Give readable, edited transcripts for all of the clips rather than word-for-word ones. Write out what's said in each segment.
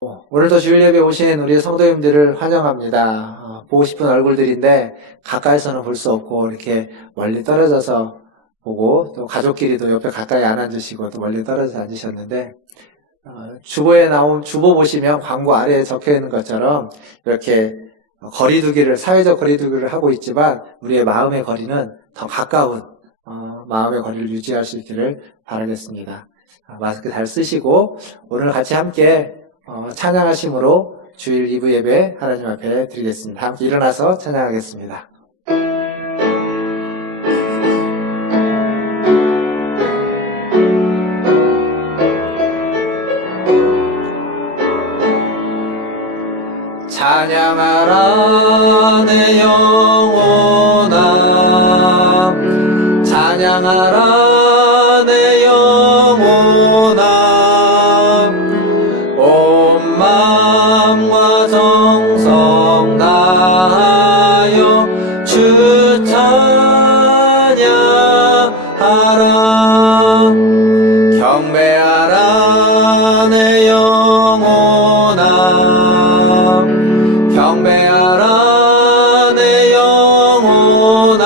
오늘도 주일 예배 오신 우리 성도님들을 환영합니다. 보고 싶은 얼굴들인데 가까이서는 볼 수 없고 이렇게 멀리 떨어져서 보고, 또 가족끼리도 옆에 가까이 안 앉으시고 또 멀리 떨어져서 앉으셨는데, 주보에 나온 주보 보시면 광고 아래에 적혀 있는 것처럼 이렇게 거리두기를, 사회적 거리두기를 하고 있지만 우리의 마음의 거리는 더 가까운 마음의 거리를 유지할 수 있기를 바라겠습니다. 마스크 잘 쓰시고 오늘 같이 함께 찬양하심으로 주일 2부 예배 하나님 앞에 드리겠습니다. 함께 일어나서 찬양하겠습니다. 찬양하라 내 영혼아, 찬양하라 내 영혼아, 온 마음과 정성 다하여 주 찬양하라. 경배하라 내 영혼아, 경배하라 내 영혼아,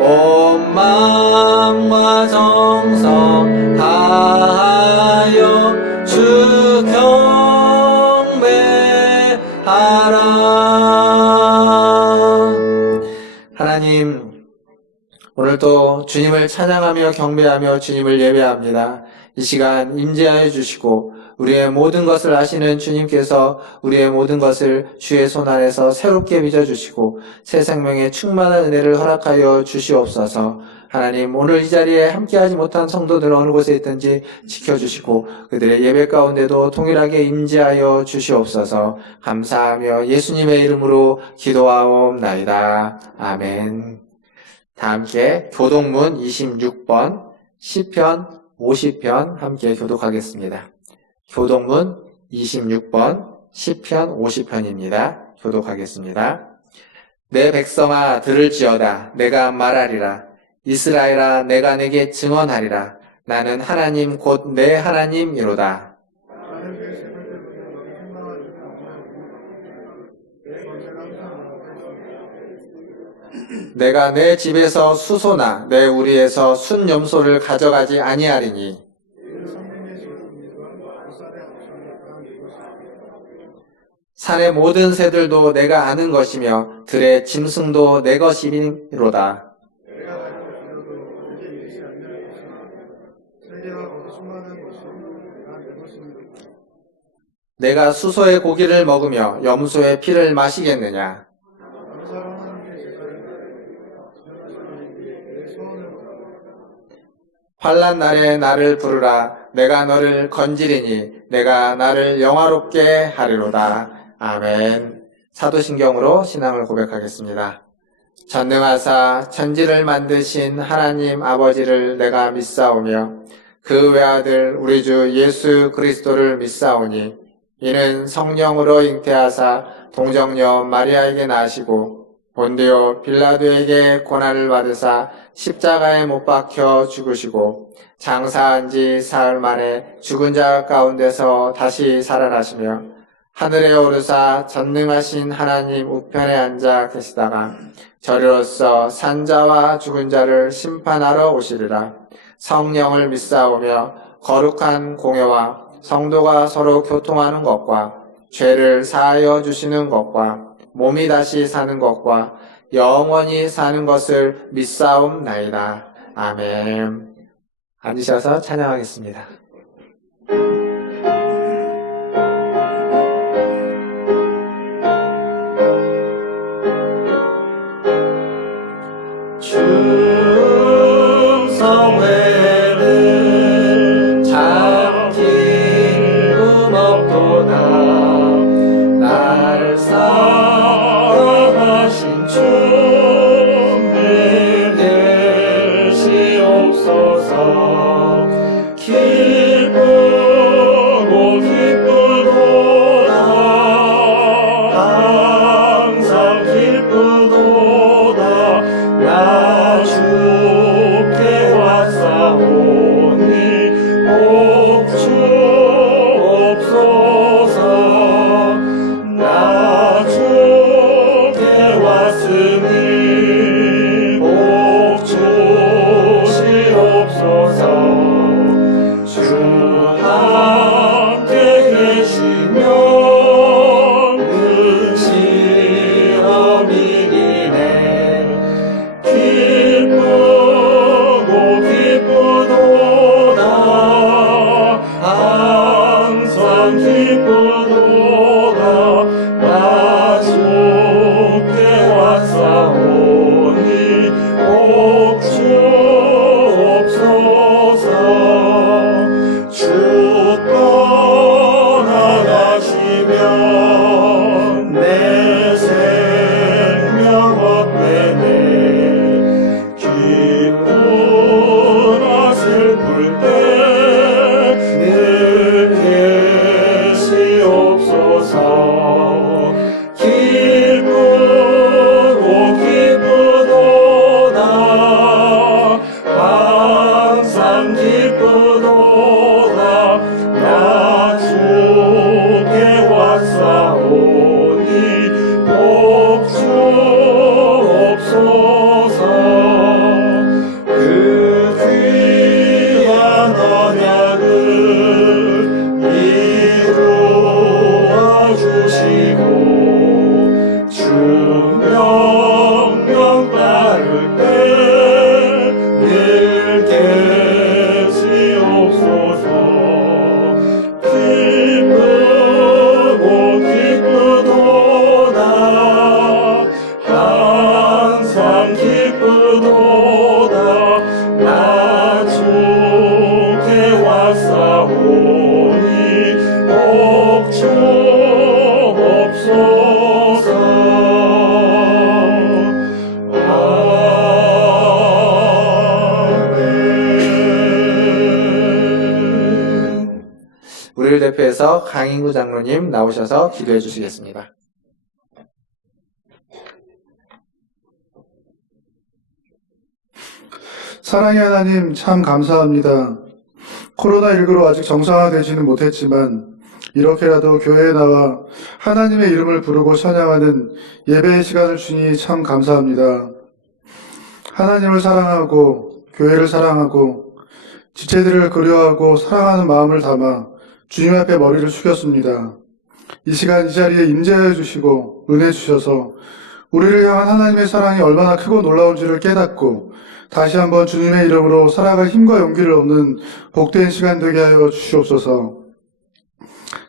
온 마음과 정성 다하여 주 경배하라. 하나님, 오늘도 주님을 찬양하며 경배하며 주님을 예배합니다. 이 시간 임재하여 주시고 우리의 모든 것을 아시는 주님께서 우리의 모든 것을 주의 손 안에서 새롭게 빚어주시고 새 생명의 충만한 은혜를 허락하여 주시옵소서. 하나님, 오늘 이 자리에 함께하지 못한 성도들 어느 곳에 있든지 지켜주시고 그들의 예배 가운데도 동일하게 임재하여 주시옵소서. 감사하며 예수님의 이름으로 기도하옵나이다. 아멘. 다 함께 교독문 26번, 시편 50편 함께 교독하겠습니다. 교독문 26번, 시편 50편입니다. 교독하겠습니다. 내 백성아 들을지어다. 내가 말하리라. 이스라엘아 내가 내게 증언하리라. 나는 하나님 곧 내 하나님이로다. 내가 내 집에서 수소나 내 우리에서 순염소를 가져가지 아니하리니 산의 모든 새들도 내가 아는 것이며 들의 짐승도 내 것이니로다. 내가 수소의 고기를 먹으며 염소의 피를 마시겠느냐? 환난 날에 나를 부르라. 내가 너를 건지리니 내가 나를 영화롭게 하리로다. 아멘. 사도신경으로 신앙을 고백하겠습니다. 전능하사 천지를 만드신 하나님 아버지를 내가 믿사오며 그 외아들 우리 주 예수 그리스도를 믿사오니 이는 성령으로 잉태하사 동정녀 마리아에게 나시고 본디오 빌라도에게 고난을 받으사 십자가에 못 박혀 죽으시고 장사한 지 사흘 만에 죽은 자 가운데서 다시 살아나시며 하늘에 오르사 전능하신 하나님 우편에 앉아 계시다가 저리로서 산자와 죽은 자를 심판하러 오시리라. 성령을 믿사오며 거룩한 공회와 성도가 서로 교통하는 것과 죄를 사하여 주시는 것과 몸이 다시 사는 것과 영원히 사는 것을 믿사옵나이다. 아멘. 앉으셔서 찬양하겠습니다. 충성회를 잡힐 금 없도다. 나를 사랑하신 주 믿으시옵소서. 우리를 대표해서 강인구 장로님 나오셔서 기도해 주시겠습니다. 사랑의 하나님, 참 감사합니다. 코로나19로 아직 정상화되지는 못했지만 이렇게라도 교회에 나와 하나님의 이름을 부르고 찬양하는 예배의 시간을 주니 참 감사합니다. 하나님을 사랑하고 교회를 사랑하고 지체들을 그리워하고 사랑하는 마음을 담아 주님 앞에 머리를 숙였습니다. 이 시간 이 자리에 임재해 주시고 은혜 주셔서 우리를 향한 하나님의 사랑이 얼마나 크고 놀라운지를 깨닫고 다시 한번 주님의 이름으로 살아갈 힘과 용기를 얻는 복된 시간 되게 하여 주시옵소서.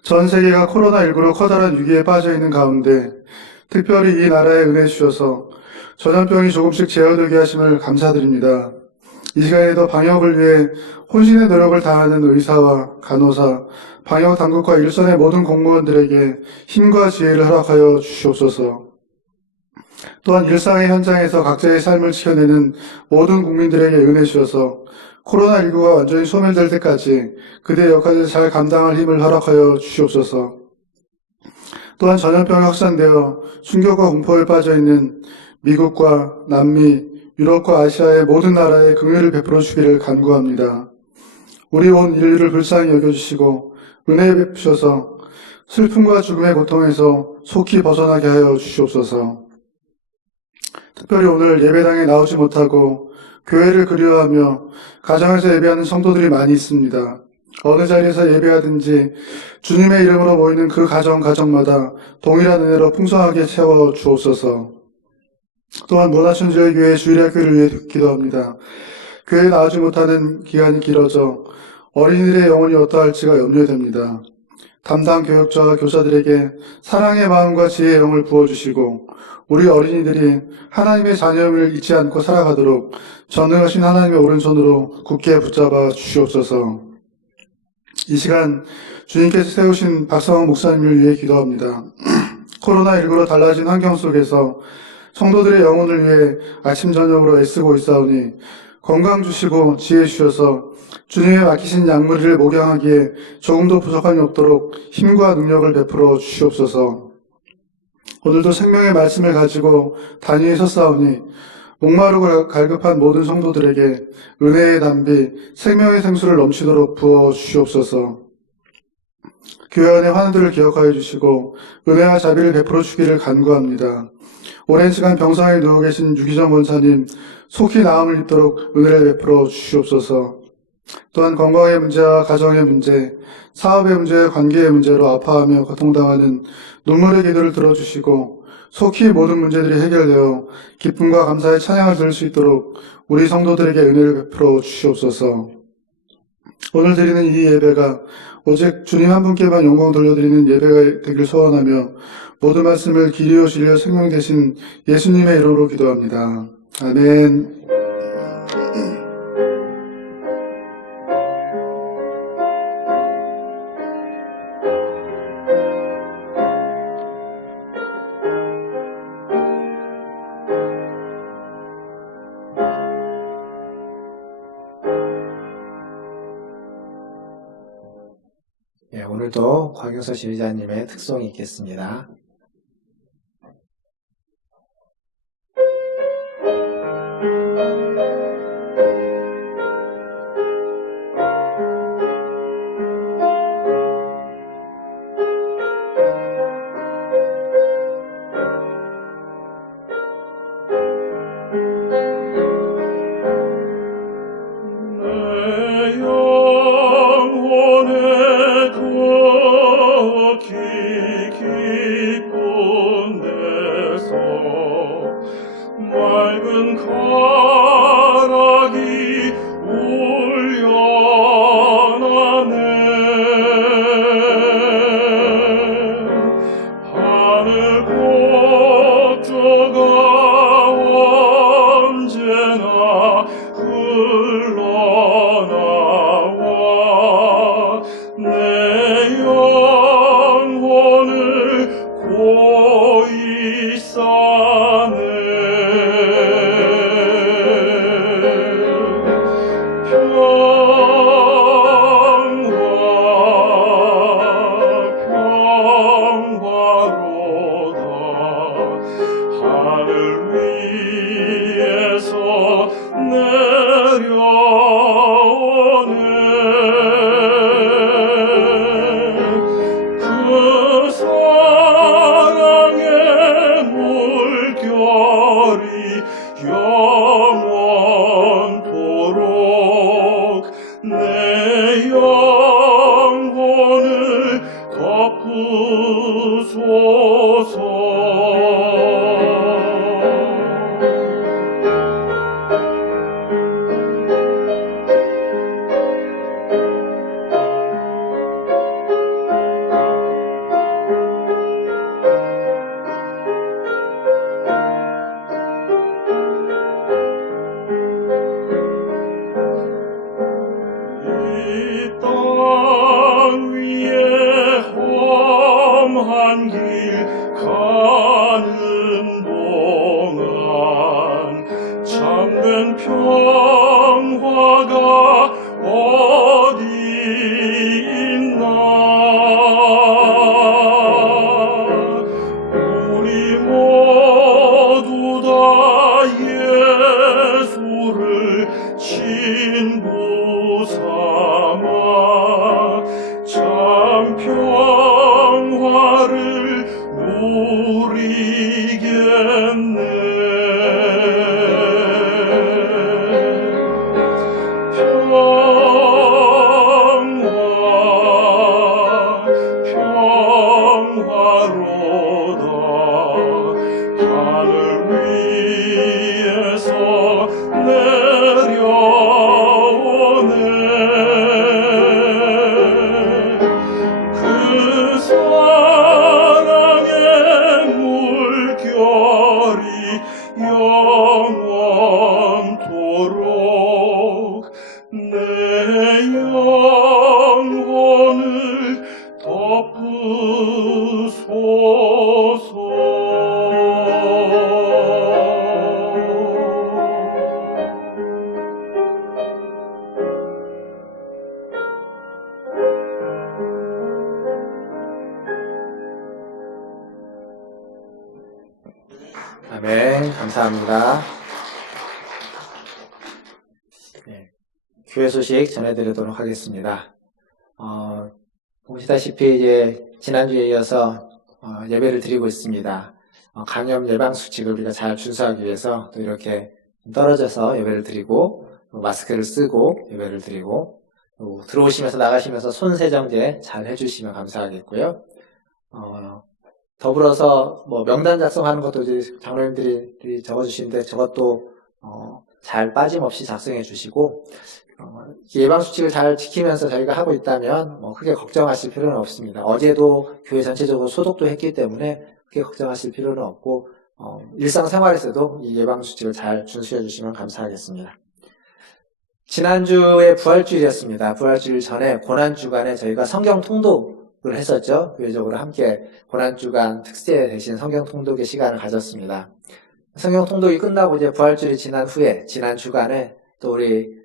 전 세계가 코로나19로 커다란 위기에 빠져 있는 가운데 특별히 이 나라에 은혜 주셔서 전염병이 조금씩 제어되게 하심을 감사드립니다. 이 시간에도 방역을 위해 혼신의 노력을 다하는 의사와 간호사, 방역 당국과 일선의 모든 공무원들에게 힘과 지혜를 허락하여 주시옵소서. 또한 일상의 현장에서 각자의 삶을 지켜내는 모든 국민들에게 은혜 주셔서 코로나19가 완전히 소멸될 때까지 그들의 역할을 잘 감당할 힘을 허락하여 주시옵소서. 또한 전염병이 확산되어 충격과 공포에 빠져 있는 미국과 남미, 유럽과 아시아의 모든 나라에 긍휼을 베풀어 주기를 간구합니다. 우리 온 인류를 불쌍히 여겨주시고 은혜 베푸셔서 슬픔과 죽음의 고통에서 속히 벗어나게 하여 주시옵소서. 특별히 오늘 예배당에 나오지 못하고 교회를 그리워하며 가정에서 예배하는 성도들이 많이 있습니다. 어느 자리에서 예배하든지 주님의 이름으로 모이는 그 가정마다 동일한 은혜로 풍성하게 채워 주옵소서. 또한 문화천주의교회 주일학교를 위해 기도합니다. 교회에 나오지 못하는 기간이 길어져 어린이들의 영혼이 어떠할지가 염려됩니다. 담당 교육자와 교사들에게 사랑의 마음과 지혜의 영을 부어주시고 우리 어린이들이 하나님의 자녀임을 잊지 않고 살아가도록 전능하신 하나님의 오른손으로 굳게 붙잡아 주시옵소서. 이 시간 주님께서 세우신 박성환 목사님을 위해 기도합니다. 코로나19로 달라진 환경 속에서 성도들의 영혼을 위해 아침 저녁으로 애쓰고 있사오니 건강 주시고 지혜 주셔서 주님의 맡기신 양무리를 목양하기에 조금도 부족함이 없도록 힘과 능력을 베풀어 주시옵소서. 오늘도 생명의 말씀을 가지고 단위에 섰사오니 목마르고 갈급한 모든 성도들에게 은혜의 담비, 생명의 생수를 넘치도록 부어 주시옵소서. 교회 안의 환우들을 기억하여 주시고 은혜와 자비를 베풀어 주기를 간구합니다. 오랜 시간 병상에 누워 계신 유기정 권사님 속히 나음을 입도록 은혜를 베풀어 주시옵소서. 또한 건강의 문제와 가정의 문제, 사업의 문제, 관계의 문제로 아파하며 고통당하는 눈물의 기도를 들어주시고 속히 모든 문제들이 해결되어 기쁨과 감사의 찬양을 들을 수 있도록 우리 성도들에게 은혜를 베풀어 주시옵소서. 오늘 드리는 이 예배가 오직 주님 한 분께만 영광 돌려드리는 예배가 되길 소원하며 모든 말씀을 길이요 진리요 생명 되신 예수님의 이름으로 기도합니다. 아멘. 네, 오늘도 곽영서 지휘자님의 특송이 있겠습니다. 영혼에 더 깊이 땅 위에 험한 길 가는 동안 참된 평화가 어디 있나. 우리 모두 다 예수를 친구 삼아 참 평화를 누리겠네. 평화로다 하늘 위에서 내려오네. 그 사랑의 물결이 영원토록 내 영혼을 덮으소서. 아멘. 감사합니다. 네, 교회 소식 전해드리도록 하겠습니다. 보시다시피 이제 지난주에 이어서 예배를 드리고 있습니다. 감염 예방 수칙을 우리가 잘 준수하기 위해서 또 이렇게 떨어져서 예배를 드리고 또 마스크를 쓰고 예배를 드리고 또 들어오시면서 나가시면서 손 세정제 잘 해주시면 감사하겠고요. 더불어서 뭐 명단 작성하는 것도 이제 장로님들이 적어주시는데 저것도 잘 빠짐없이 작성해 주시고 예방 수칙을 잘 지키면서 저희가 하고 있다면 뭐 크게 걱정하실 필요는 없습니다. 어제도 교회 전체적으로 소독도 했기 때문에 크게 걱정하실 필요는 없고 일상생활에서도 이 예방 수칙을 잘 준수해 주시면 감사하겠습니다. 지난주에 부활주일이었습니다. 부활주일 전에 고난주간에 저희가 성경 통독을 했었죠. 교회적으로 함께 고난주간 특세 대신 성경 통독의 시간을 가졌습니다. 성경 통독이 끝나고 이제 부활주일이 지난 후에 지난 주간에 또 우리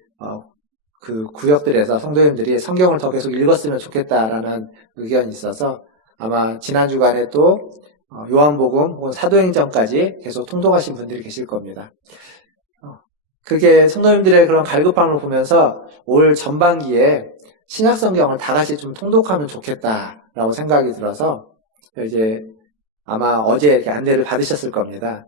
그 구역들에서 성도님들이 성경을 더 계속 읽었으면 좋겠다라는 의견이 있어서 아마 지난 주간에 또 요한복음 혹은 사도행전까지 계속 통독하신 분들이 계실 겁니다. 그게 성도님들의 그런 갈급함을 보면서 올 전반기에 신약 성경을 다 같이 좀 통독하면 좋겠다라고 생각이 들어서 이제 아마 어제 이렇게 안내를 받으셨을 겁니다.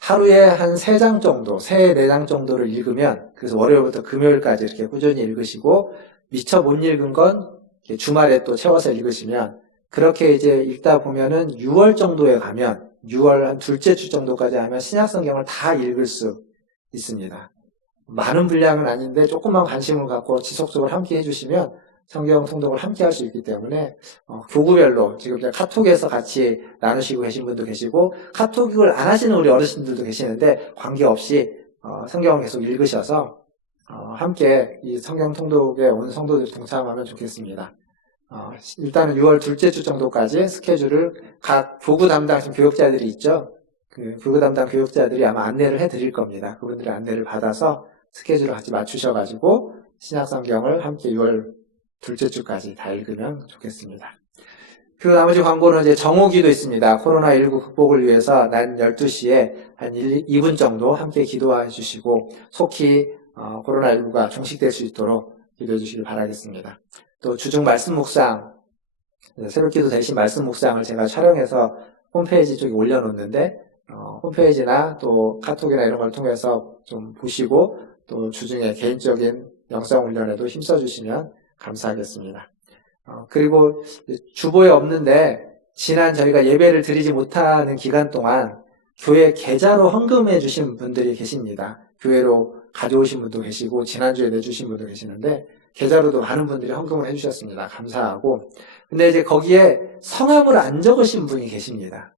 하루에 한 3장 정도, 4장 정도를 읽으면, 그래서 월요일부터 금요일까지 이렇게 꾸준히 읽으시고, 미처 못 읽은 건 주말에 또 채워서 읽으시면, 그렇게 이제 읽다 보면은 6월 정도에 가면, 6월 한 둘째 주 정도까지 하면 신약성경을 다 읽을 수 있습니다. 많은 분량은 아닌데 조금만 관심을 갖고 지속적으로 함께 해주시면 성경 통독을 함께 할 수 있기 때문에 교구별로 지금 이제 카톡에서 같이 나누시고 계신 분도 계시고 카톡을 안 하시는 우리 어르신들도 계시는데 관계없이 성경을 계속 읽으셔서 함께 이 성경 통독에 온 성도들이 동참하면 좋겠습니다. 일단은 6월 둘째 주 정도까지 스케줄을 각 교구 담당 교역자들이 있죠. 그 교구 담당 교역자들이 아마 안내를 해드릴 겁니다. 그분들의 안내를 받아서 스케줄을 같이 맞추셔가지고 신약성경을 함께 6월 둘째 주까지 다 읽으면 좋겠습니다. 그 나머지 광고는 이제 정오기도 있습니다. 코로나19 극복을 위해서 낮 12시에 한 2분 정도 함께 기도해 주시고 속히 코로나19가 종식될 수 있도록 기도해 주시길 바라겠습니다. 또 주중 말씀 묵상, 새벽기도 대신 말씀 묵상을 제가 촬영해서 홈페이지 쪽에 올려놓는데 홈페이지나 또 카톡이나 이런 걸 통해서 좀 보시고 또 주중에 개인적인 영성 훈련에도 힘써주시면 감사하겠습니다. 그리고 주보에 없는데 지난 저희가 예배를 드리지 못하는 기간 동안 교회 계좌로 헌금해 주신 분들이 계십니다. 교회로 가져오신 분도 계시고 지난주에 내주신 분도 계시는데 계좌로도 많은 분들이 헌금을 해주셨습니다. 감사하고. 근데 이제 거기에 성함을 안 적으신 분이 계십니다.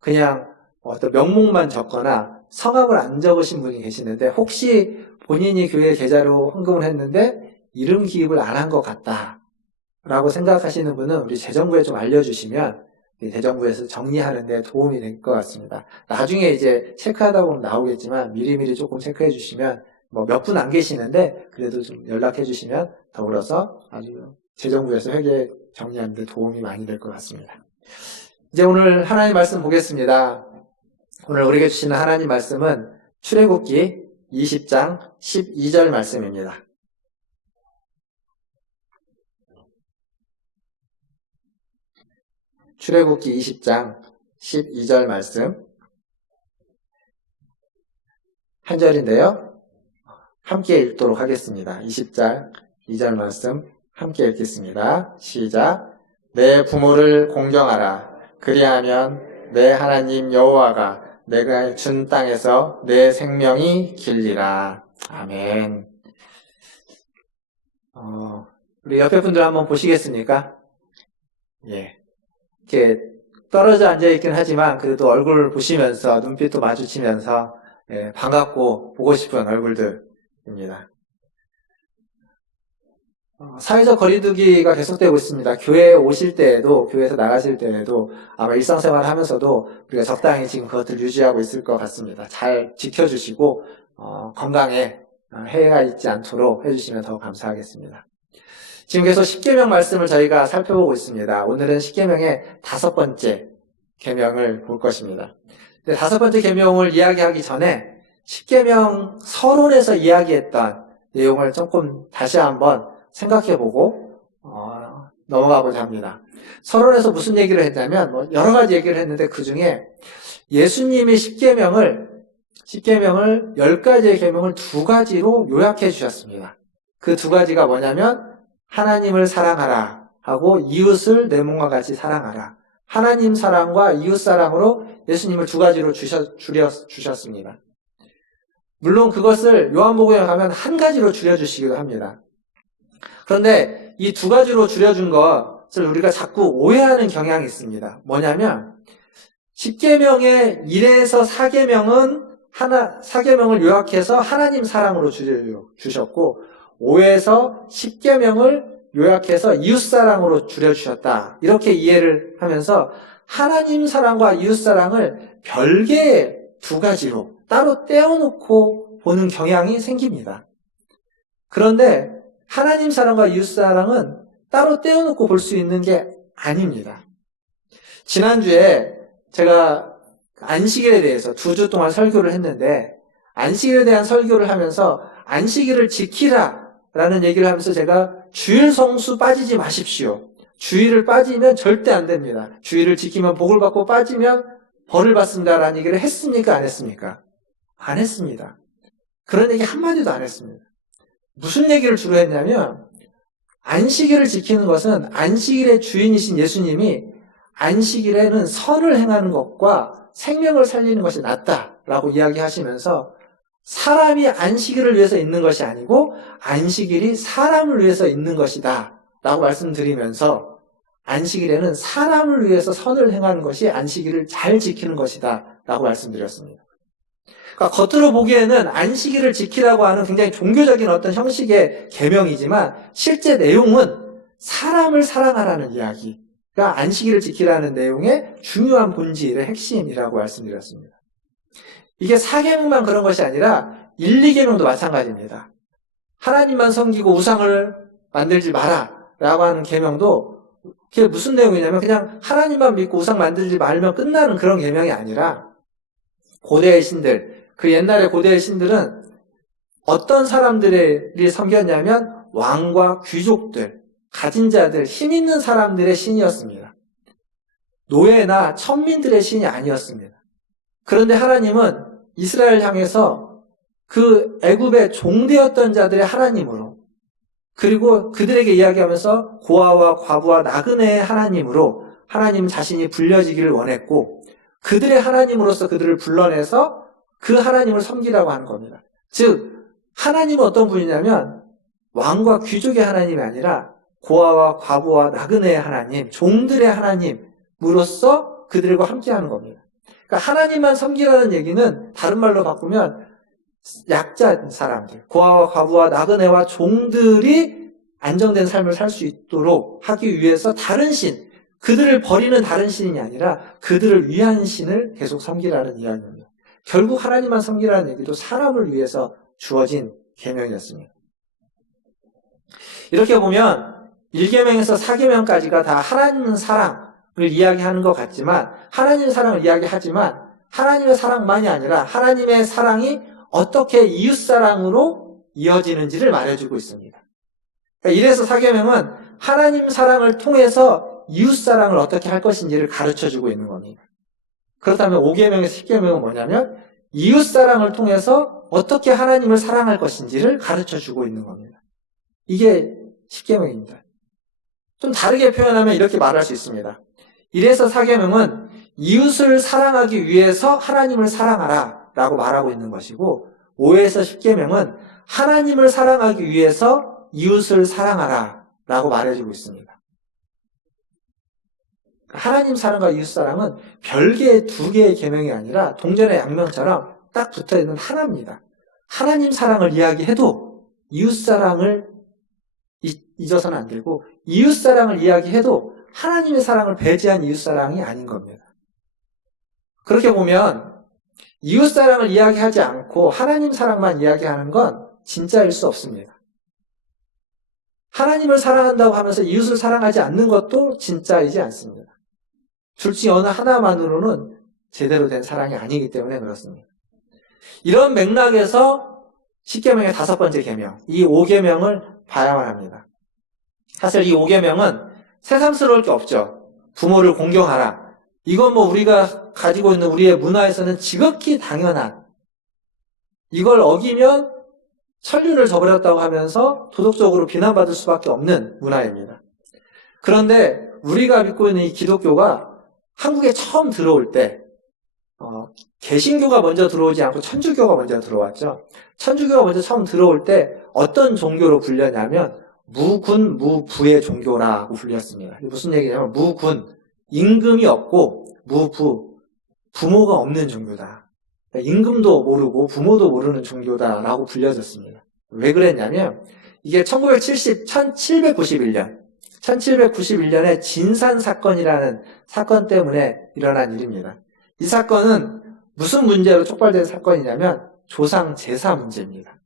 그냥 어떤 명목만 적거나 성함을 안 적으신 분이 계시는데 혹시 본인이 교회 계좌로 헌금을 했는데 이름 기입을 안 한 것 같다 라고 생각하시는 분은 우리 재정부에 좀 알려주시면 대정부에서 정리하는 데 도움이 될 것 같습니다. 나중에 이제 체크하다 보면 나오겠지만 미리미리 조금 체크해 주시면 뭐 몇 분 안 계시는데 그래도 좀 연락해 주시면 더불어서 아주 재정부에서 회계 정리하는 데 도움이 많이 될 것 같습니다. 이제 오늘 하나님 말씀 보겠습니다. 오늘 우리에게 주시는 하나님 말씀은 출애굽기 20장 12절 말씀입니다. 출애굽기 20장 12절 말씀 한 절인데요. 함께 읽도록 하겠습니다. 20장 2절 말씀 함께 읽겠습니다. 시작. 내 부모를 공경하라. 그리하면 내 하나님 여호와가 내가 준 땅에서 내 생명이 길리라. 아멘. 우리 옆에 분들 한번 보시겠습니까? 예. 이렇게 떨어져 앉아있긴 하지만 그래도 얼굴을 보시면서 눈빛도 마주치면서 반갑고 보고 싶은 얼굴들입니다. 사회적 거리두기가 계속되고 있습니다. 교회에 오실 때에도 교회에서 나가실 때에도 아마 일상생활을 하면서도 우리가 적당히 지금 그것들 유지하고 있을 것 같습니다. 잘 지켜주시고 건강에 해가 있지 않도록 해주시면 더 감사하겠습니다. 지금 계속 십계명 말씀을 저희가 살펴보고 있습니다. 오늘은 십계명의 5번째 계명을 볼 것입니다. 근데 5번째 계명을 이야기하기 전에 십계명 서론에서 이야기했던 내용을 조금 다시 한번 생각해보고 넘어가고자 합니다. 서론에서 무슨 얘기를 했냐면 여러 가지 얘기를 했는데 그 중에 예수님이 십계명을 10가지의 계명을 2가지로 요약해 주셨습니다. 그 2가지가 뭐냐면 하나님을 사랑하라 하고 이웃을 내 몸과 같이 사랑하라. 하나님 사랑과 이웃 사랑으로 예수님을 2가지로 주셨습니다. 물론 그것을 요한복음에 가면 1가지로 줄여주시기도 합니다. 그런데 이 2가지로 줄여준 것을 우리가 자꾸 오해하는 경향이 있습니다. 뭐냐면 10계명의 1에서 4계명은 4계명을 요약해서 하나님 사랑으로 주셨고 5에서 10계명을 요약해서 이웃사랑으로 줄여주셨다. 이렇게 이해를 하면서 하나님 사랑과 이웃사랑을 별개의 2가지로 따로 떼어놓고 보는 경향이 생깁니다. 그런데 하나님 사랑과 이웃사랑은 따로 떼어놓고 볼 수 있는 게 아닙니다. 지난주에 제가 안식일에 대해서 2주 동안 설교를 했는데 안식일에 대한 설교를 하면서 안식일을 지키라 라는 얘기를 하면서 제가 주일 성수 빠지지 마십시오. 주일을 빠지면 절대 안 됩니다. 주일을 지키면 복을 받고 빠지면 벌을 받습니다 라는 얘기를 했습니까? 안 했습니까? 안 했습니다. 그런 얘기 한마디도 안 했습니다. 무슨 얘기를 주로 했냐면 안식일을 지키는 것은 안식일의 주인이신 예수님이 안식일에는 선을 행하는 것과 생명을 살리는 것이 낫다라고 이야기하시면서 사람이 안식일을 위해서 있는 것이 아니고 안식일이 사람을 위해서 있는 것이다 라고 말씀드리면서 안식일에는 사람을 위해서 선을 행하는 것이 안식일을 잘 지키는 것이다 라고 말씀드렸습니다. 그러니까 겉으로 보기에는 안식일을 지키라고 하는 굉장히 종교적인 어떤 형식의 계명이지만 실제 내용은 사람을 사랑하라는 이야기가 안식일을 지키라는 내용의 중요한 본질의 핵심이라고 말씀드렸습니다. 이게 4계명만 그런 것이 아니라 1, 2계명도 마찬가지입니다. 하나님만 섬기고 우상을 만들지 마라 라고 하는 계명도 그게 무슨 내용이냐면 그냥 하나님만 믿고 우상 만들지 말면 끝나는 그런 계명이 아니라 고대의 신들, 그 옛날의 고대의 신들은 어떤 사람들이 섬겼냐면 왕과 귀족들, 가진 자들, 힘 있는 사람들의 신이었습니다. 노예나 천민들의 신이 아니었습니다. 그런데 하나님은 이스라엘 향해서 그 애굽의 종되었던 자들의 하나님으로 그리고 그들에게 이야기하면서 고아와 과부와 나그네의 하나님으로 하나님 자신이 불려지기를 원했고 그들의 하나님으로서 그들을 불러내서 그 하나님을 섬기라고 하는 겁니다. 즉 하나님은 어떤 분이냐면 왕과 귀족의 하나님이 아니라 고아와 과부와 나그네의 하나님, 종들의 하나님으로서 그들과 함께하는 겁니다. 그러니까 하나님만 섬기라는 얘기는 다른 말로 바꾸면 약자인 사람들, 고아와 과부와 나그네와 종들이 안정된 삶을 살 수 있도록 하기 위해서 다른 신, 그들을 버리는 다른 신이 아니라 그들을 위한 신을 계속 섬기라는 이야기입니다. 결국 하나님만 섬기라는 얘기도 사람을 위해서 주어진 계명이었습니다. 이렇게 보면 1계명에서 4계명까지가 다 하나님 사랑을 이야기하는 것 같지만 하나님의 사랑을 이야기하지만 하나님의 사랑만이 아니라 하나님의 사랑이 어떻게 이웃사랑으로 이어지는지를 말해주고 있습니다. 그러니까 이래서 4계명은 하나님 사랑을 통해서 이웃사랑을 어떻게 할 것인지를 가르쳐주고 있는 겁니다. 그렇다면 5계명에서 10계명은 뭐냐면 이웃사랑을 통해서 어떻게 하나님을 사랑할 것인지를 가르쳐주고 있는 겁니다. 이게 10계명입니다. 좀 다르게 표현하면 이렇게 말할 수 있습니다. 이래서 4계명은 이웃을 사랑하기 위해서 하나님을 사랑하라 라고 말하고 있는 것이고 5에서 10계명은 하나님을 사랑하기 위해서 이웃을 사랑하라 라고 말해주고 있습니다. 하나님 사랑과 이웃 사랑은 별개의 두 개의 계명이 아니라 동전의 양면처럼 딱 붙어있는 하나입니다. 하나님 사랑을 이야기해도 이웃 사랑을 잊어서는 안 되고 이웃 사랑을 이야기해도 하나님의 사랑을 배제한 이웃 사랑이 아닌 겁니다. 그렇게 보면 이웃 사랑을 이야기하지 않고 하나님 사랑만 이야기하는 건 진짜일 수 없습니다. 하나님을 사랑한다고 하면서 이웃을 사랑하지 않는 것도 진짜이지 않습니다. 둘 중에 어느 하나만으로는 제대로 된 사랑이 아니기 때문에 그렇습니다. 이런 맥락에서 10계명의 5번째 계명, 이 5계명을 봐야만 합니다. 사실 이 5계명은 새삼스러울 게 없죠. 부모를 공경하라. 이건 뭐 우리가 가지고 있는 우리의 문화에서는 지극히 당연한, 이걸 어기면 천륜을 저버렸다고 하면서 도덕적으로 비난받을 수밖에 없는 문화입니다. 그런데 우리가 믿고 있는 이 기독교가 한국에 처음 들어올 때 개신교가 먼저 들어오지 않고 천주교가 먼저 들어왔죠. 천주교가 먼저 처음 들어올 때 어떤 종교로 불렸냐면 무군 무부의 종교라고 불렸습니다. 무슨 얘기냐면 무군, 임금이 없고 무부, 부모가 없는 종교다. 임금도 모르고 부모도 모르는 종교다라고 불려졌습니다. 왜 그랬냐면 이게 1791년에 진산 사건이라는 사건 때문에 일어난 일입니다. 이 사건은 무슨 문제로 촉발된 사건이냐면 조상 제사 문제입니다.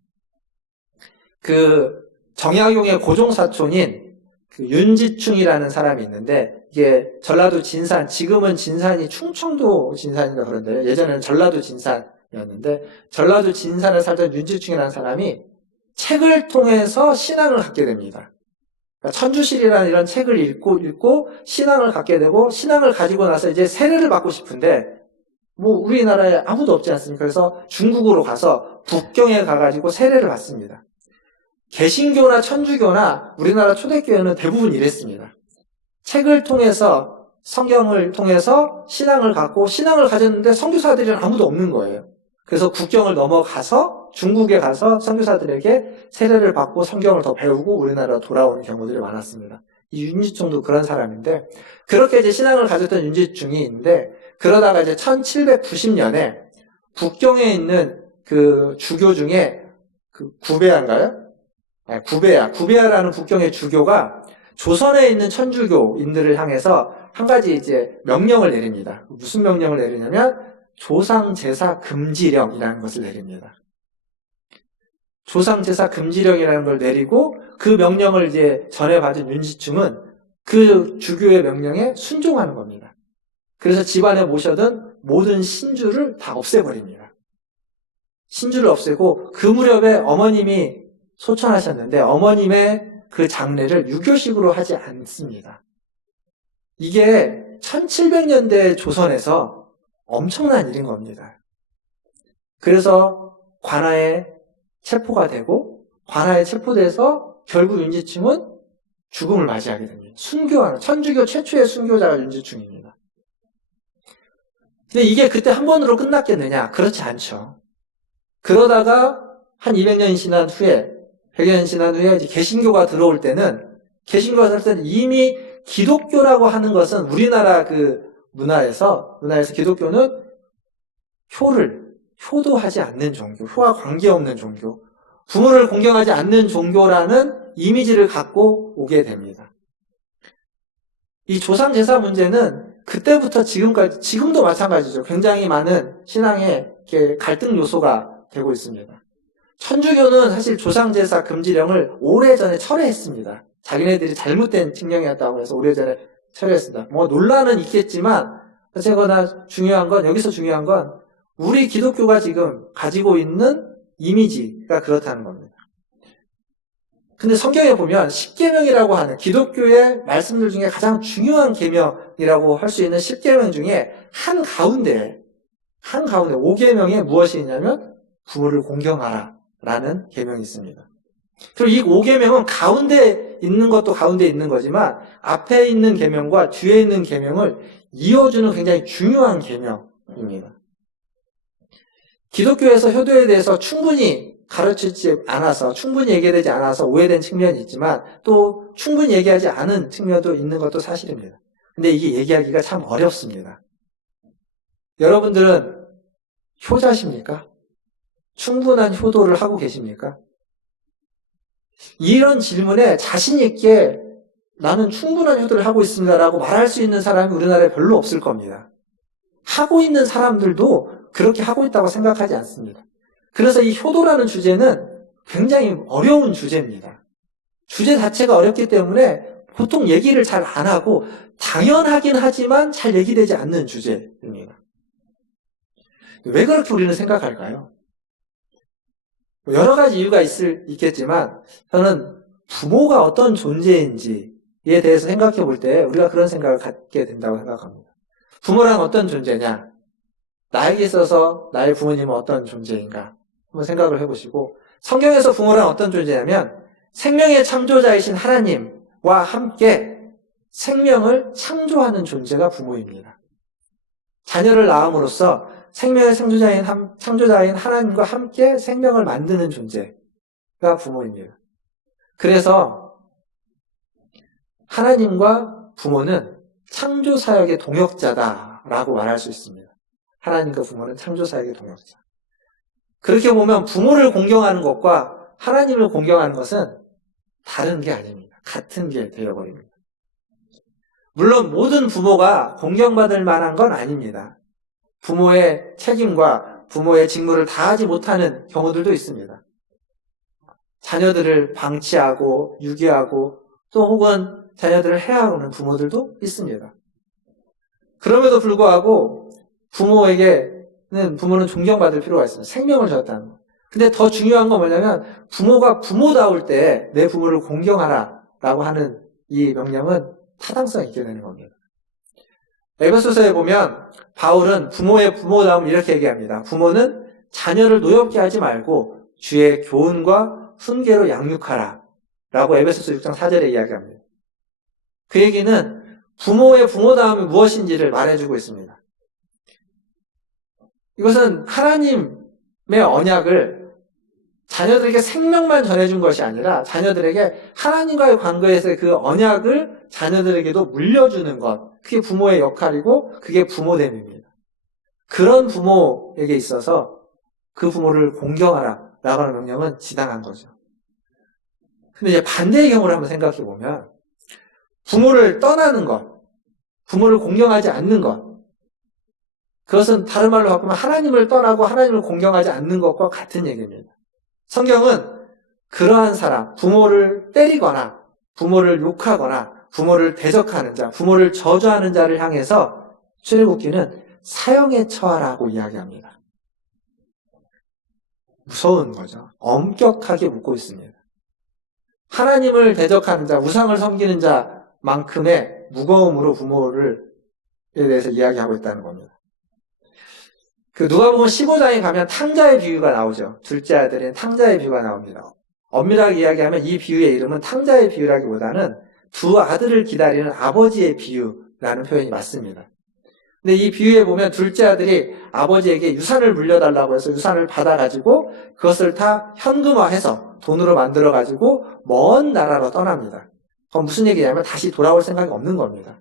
그 정약용의 고종사촌인 그 윤지충이라는 사람이 있는데 이게 전라도 진산, 지금은 진산이 충청도 진산인가 그런데 예전에는 전라도 진산이었는데 전라도 진산에 살던 윤지충이라는 사람이 책을 통해서 신앙을 갖게 됩니다. 그러니까 천주실이라는 이런 책을 읽고 신앙을 갖게 되고 신앙을 가지고 나서 이제 세례를 받고 싶은데 뭐 우리나라에 아무도 없지 않습니까? 그래서 중국으로 가서 북경에 가가지고 세례를 받습니다. 개신교나 천주교나 우리나라 초대교회는 대부분 이랬습니다. 책을 통해서 성경을 통해서 신앙을 갖고 신앙을 가졌는데 선교사들은 아무도 없는 거예요. 그래서 국경을 넘어가서 중국에 가서 선교사들에게 세례를 받고 성경을 더 배우고 우리나라로 돌아오는 경우들이 많았습니다. 이 윤지충도 그런 사람인데 그렇게 이제 신앙을 가졌던 윤지충이 있는데 그러다가 이제 1790년에 북경에 있는 그 주교 중에 그 구배야인가요? 구배야라는 북경의 주교가 조선에 있는 천주교인들을 향해서 한 가지 이제 명령을 내립니다. 무슨 명령을 내리냐면 조상 제사 금지령이라는 것을 내립니다. 조상 제사 금지령이라는 걸 내리고 그 명령을 이제 전해받은 윤지충은 그 주교의 명령에 순종하는 겁니다. 그래서 집안에 모셔둔 모든 신주를 다 없애버립니다. 신주를 없애고 그 무렵에 어머님이 소천하셨는데 어머님의 그 장례를 유교식으로 하지 않습니다. 이게 1700년대 조선에서 엄청난 일인 겁니다. 그래서 관아에 체포가 되고 관아에 체포돼서 결국 윤지충은 죽음을 맞이하게 됩니다. 순교하는, 천주교 최초의 순교자가 윤지충입니다. 근데 이게 그때 한 번으로 끝났겠느냐? 그렇지 않죠. 그러다가 한 200년이 지난 후에, 100년이 지난 후에 이제 개신교가 들어올 때는, 개신교가 들어올 때는 이미 기독교라고 하는 것은 우리나라 그 문화에서 기독교는 효도하지 않는 종교, 효와 관계없는 종교, 부모를 공경하지 않는 종교라는 이미지를 갖고 오게 됩니다. 이 조상 제사 문제는 그때부터 지금까지, 지금도 마찬가지죠. 굉장히 많은 신앙의 갈등 요소가 되고 있습니다. 천주교는 사실 조상 제사 금지령을 오래전에 철회했습니다. 자기네들이 잘못된 칙령이었다고 해서 오래전에 철회했습니다. 뭐 논란은 있겠지만 어쨌거나 여기서 중요한 건 우리 기독교가 지금 가지고 있는 이미지가 그렇다는 겁니다. 근데 성경에 보면 십계명이라고 하는 기독교의 말씀들 중에 가장 중요한 계명이라고 할 수 있는 십계명 중에 한가운데 5계명에 무엇이 있냐면 부모를 공경하라 라는 계명이 있습니다. 그리고 이 5계명은 가운데 있는 것도 가운데 있는 거지만 앞에 있는 계명과 뒤에 있는 계명을 이어주는 굉장히 중요한 계명입니다. 기독교에서 효도에 대해서 충분히 가르치지 않아서, 충분히 얘기되지 않아서 오해된 측면이 있지만 또 충분히 얘기하지 않은 측면도 있는 것도 사실입니다. 근데 이게 얘기하기가 참 어렵습니다. 여러분들은 효자십니까? 충분한 효도를 하고 계십니까? 이런 질문에 자신 있게 나는 충분한 효도를 하고 있습니다라고 말할 수 있는 사람이 우리나라에 별로 없을 겁니다. 하고 있는 사람들도 그렇게 하고 있다고 생각하지 않습니다. 그래서 이 효도라는 주제는 굉장히 어려운 주제입니다. 주제 자체가 어렵기 때문에 보통 얘기를 잘 안 하고 당연하긴 하지만 잘 얘기되지 않는 주제입니다. 왜 그렇게 우리는 생각할까요? 여러 가지 이유가 있겠지만 저는 부모가 어떤 존재인지에 대해서 생각해 볼 때 우리가 그런 생각을 갖게 된다고 생각합니다. 부모란 어떤 존재냐? 나에게 있어서 나의 부모님은 어떤 존재인가? 한번 생각을 해보시고 성경에서 부모란 어떤 존재냐면 생명의 창조자이신 하나님과 함께 생명을 창조하는 존재가 부모입니다. 자녀를 낳음으로써 생명의 창조자인 하나님과 함께 생명을 만드는 존재가 부모입니다. 그래서 하나님과 부모는 창조사역의 동역자다라고 말할 수 있습니다. 하나님과 부모는 창조사역의 동역자. 그렇게 보면 부모를 공경하는 것과 하나님을 공경하는 것은 다른 게 아닙니다. 같은 게 되어버립니다. 물론 모든 부모가 공경받을 만한 건 아닙니다. 부모의 책임과 부모의 직무를 다하지 못하는 경우들도 있습니다. 자녀들을 방치하고 유기하고 또 혹은 자녀들을 해하고는 부모들도 있습니다. 그럼에도 불구하고 부모는 존경받을 필요가 있습니다. 생명을 줬다는 것. 근데 더 중요한 건 뭐냐면 부모가 부모다울 때 내 부모를 공경하라 라고 하는 이 명령은 타당성이 있게 되는 겁니다. 에베소서에 보면 바울은 부모의 부모다움 이렇게 얘기합니다. 부모는 자녀를 노엽게 하지 말고 주의 교훈과 훈계로 양육하라 라고 에베소서 6장 4절에 이야기합니다. 그 얘기는 부모의 부모다움이 무엇인지를 말해주고 있습니다. 이것은 하나님의 언약을 자녀들에게 생명만 전해준 것이 아니라 자녀들에게 하나님과의 관계에서의 그 언약을 자녀들에게도 물려주는 것, 그게 부모의 역할이고 그게 부모됨입니다. 그런 부모에게 있어서 그 부모를 공경하라 라고 하는 명령은 지당한 거죠. 근데 이제 반대의 경우를 한번 생각해 보면 부모를 떠나는 것, 부모를 공경하지 않는 것, 그것은 다른 말로 바꾸면 하나님을 떠나고 하나님을 공경하지 않는 것과 같은 얘기입니다. 성경은 그러한 사람, 부모를 때리거나 부모를 욕하거나 부모를 대적하는 자, 부모를 저주하는 자를 향해서 출애굽기는 사형에 처하라고 이야기합니다. 무서운 거죠. 엄격하게 묻고 있습니다. 하나님을 대적하는 자, 우상을 섬기는 자만큼의 무거움으로 부모에 대해서 이야기하고 있다는 겁니다. 그 누가복음 15장에 가면 탕자의 비유가 나오죠. 둘째 아들인 탕자의 비유가 나옵니다. 엄밀하게 이야기하면 이 비유의 이름은 탕자의 비유라기보다는 두 아들을 기다리는 아버지의 비유라는 표현이 맞습니다. 근데 이 비유에 보면 둘째 아들이 아버지에게 유산을 물려달라고 해서 유산을 받아가지고 그것을 다 현금화해서 돈으로 만들어가지고 먼 나라로 떠납니다. 그건 무슨 얘기냐면 다시 돌아올 생각이 없는 겁니다.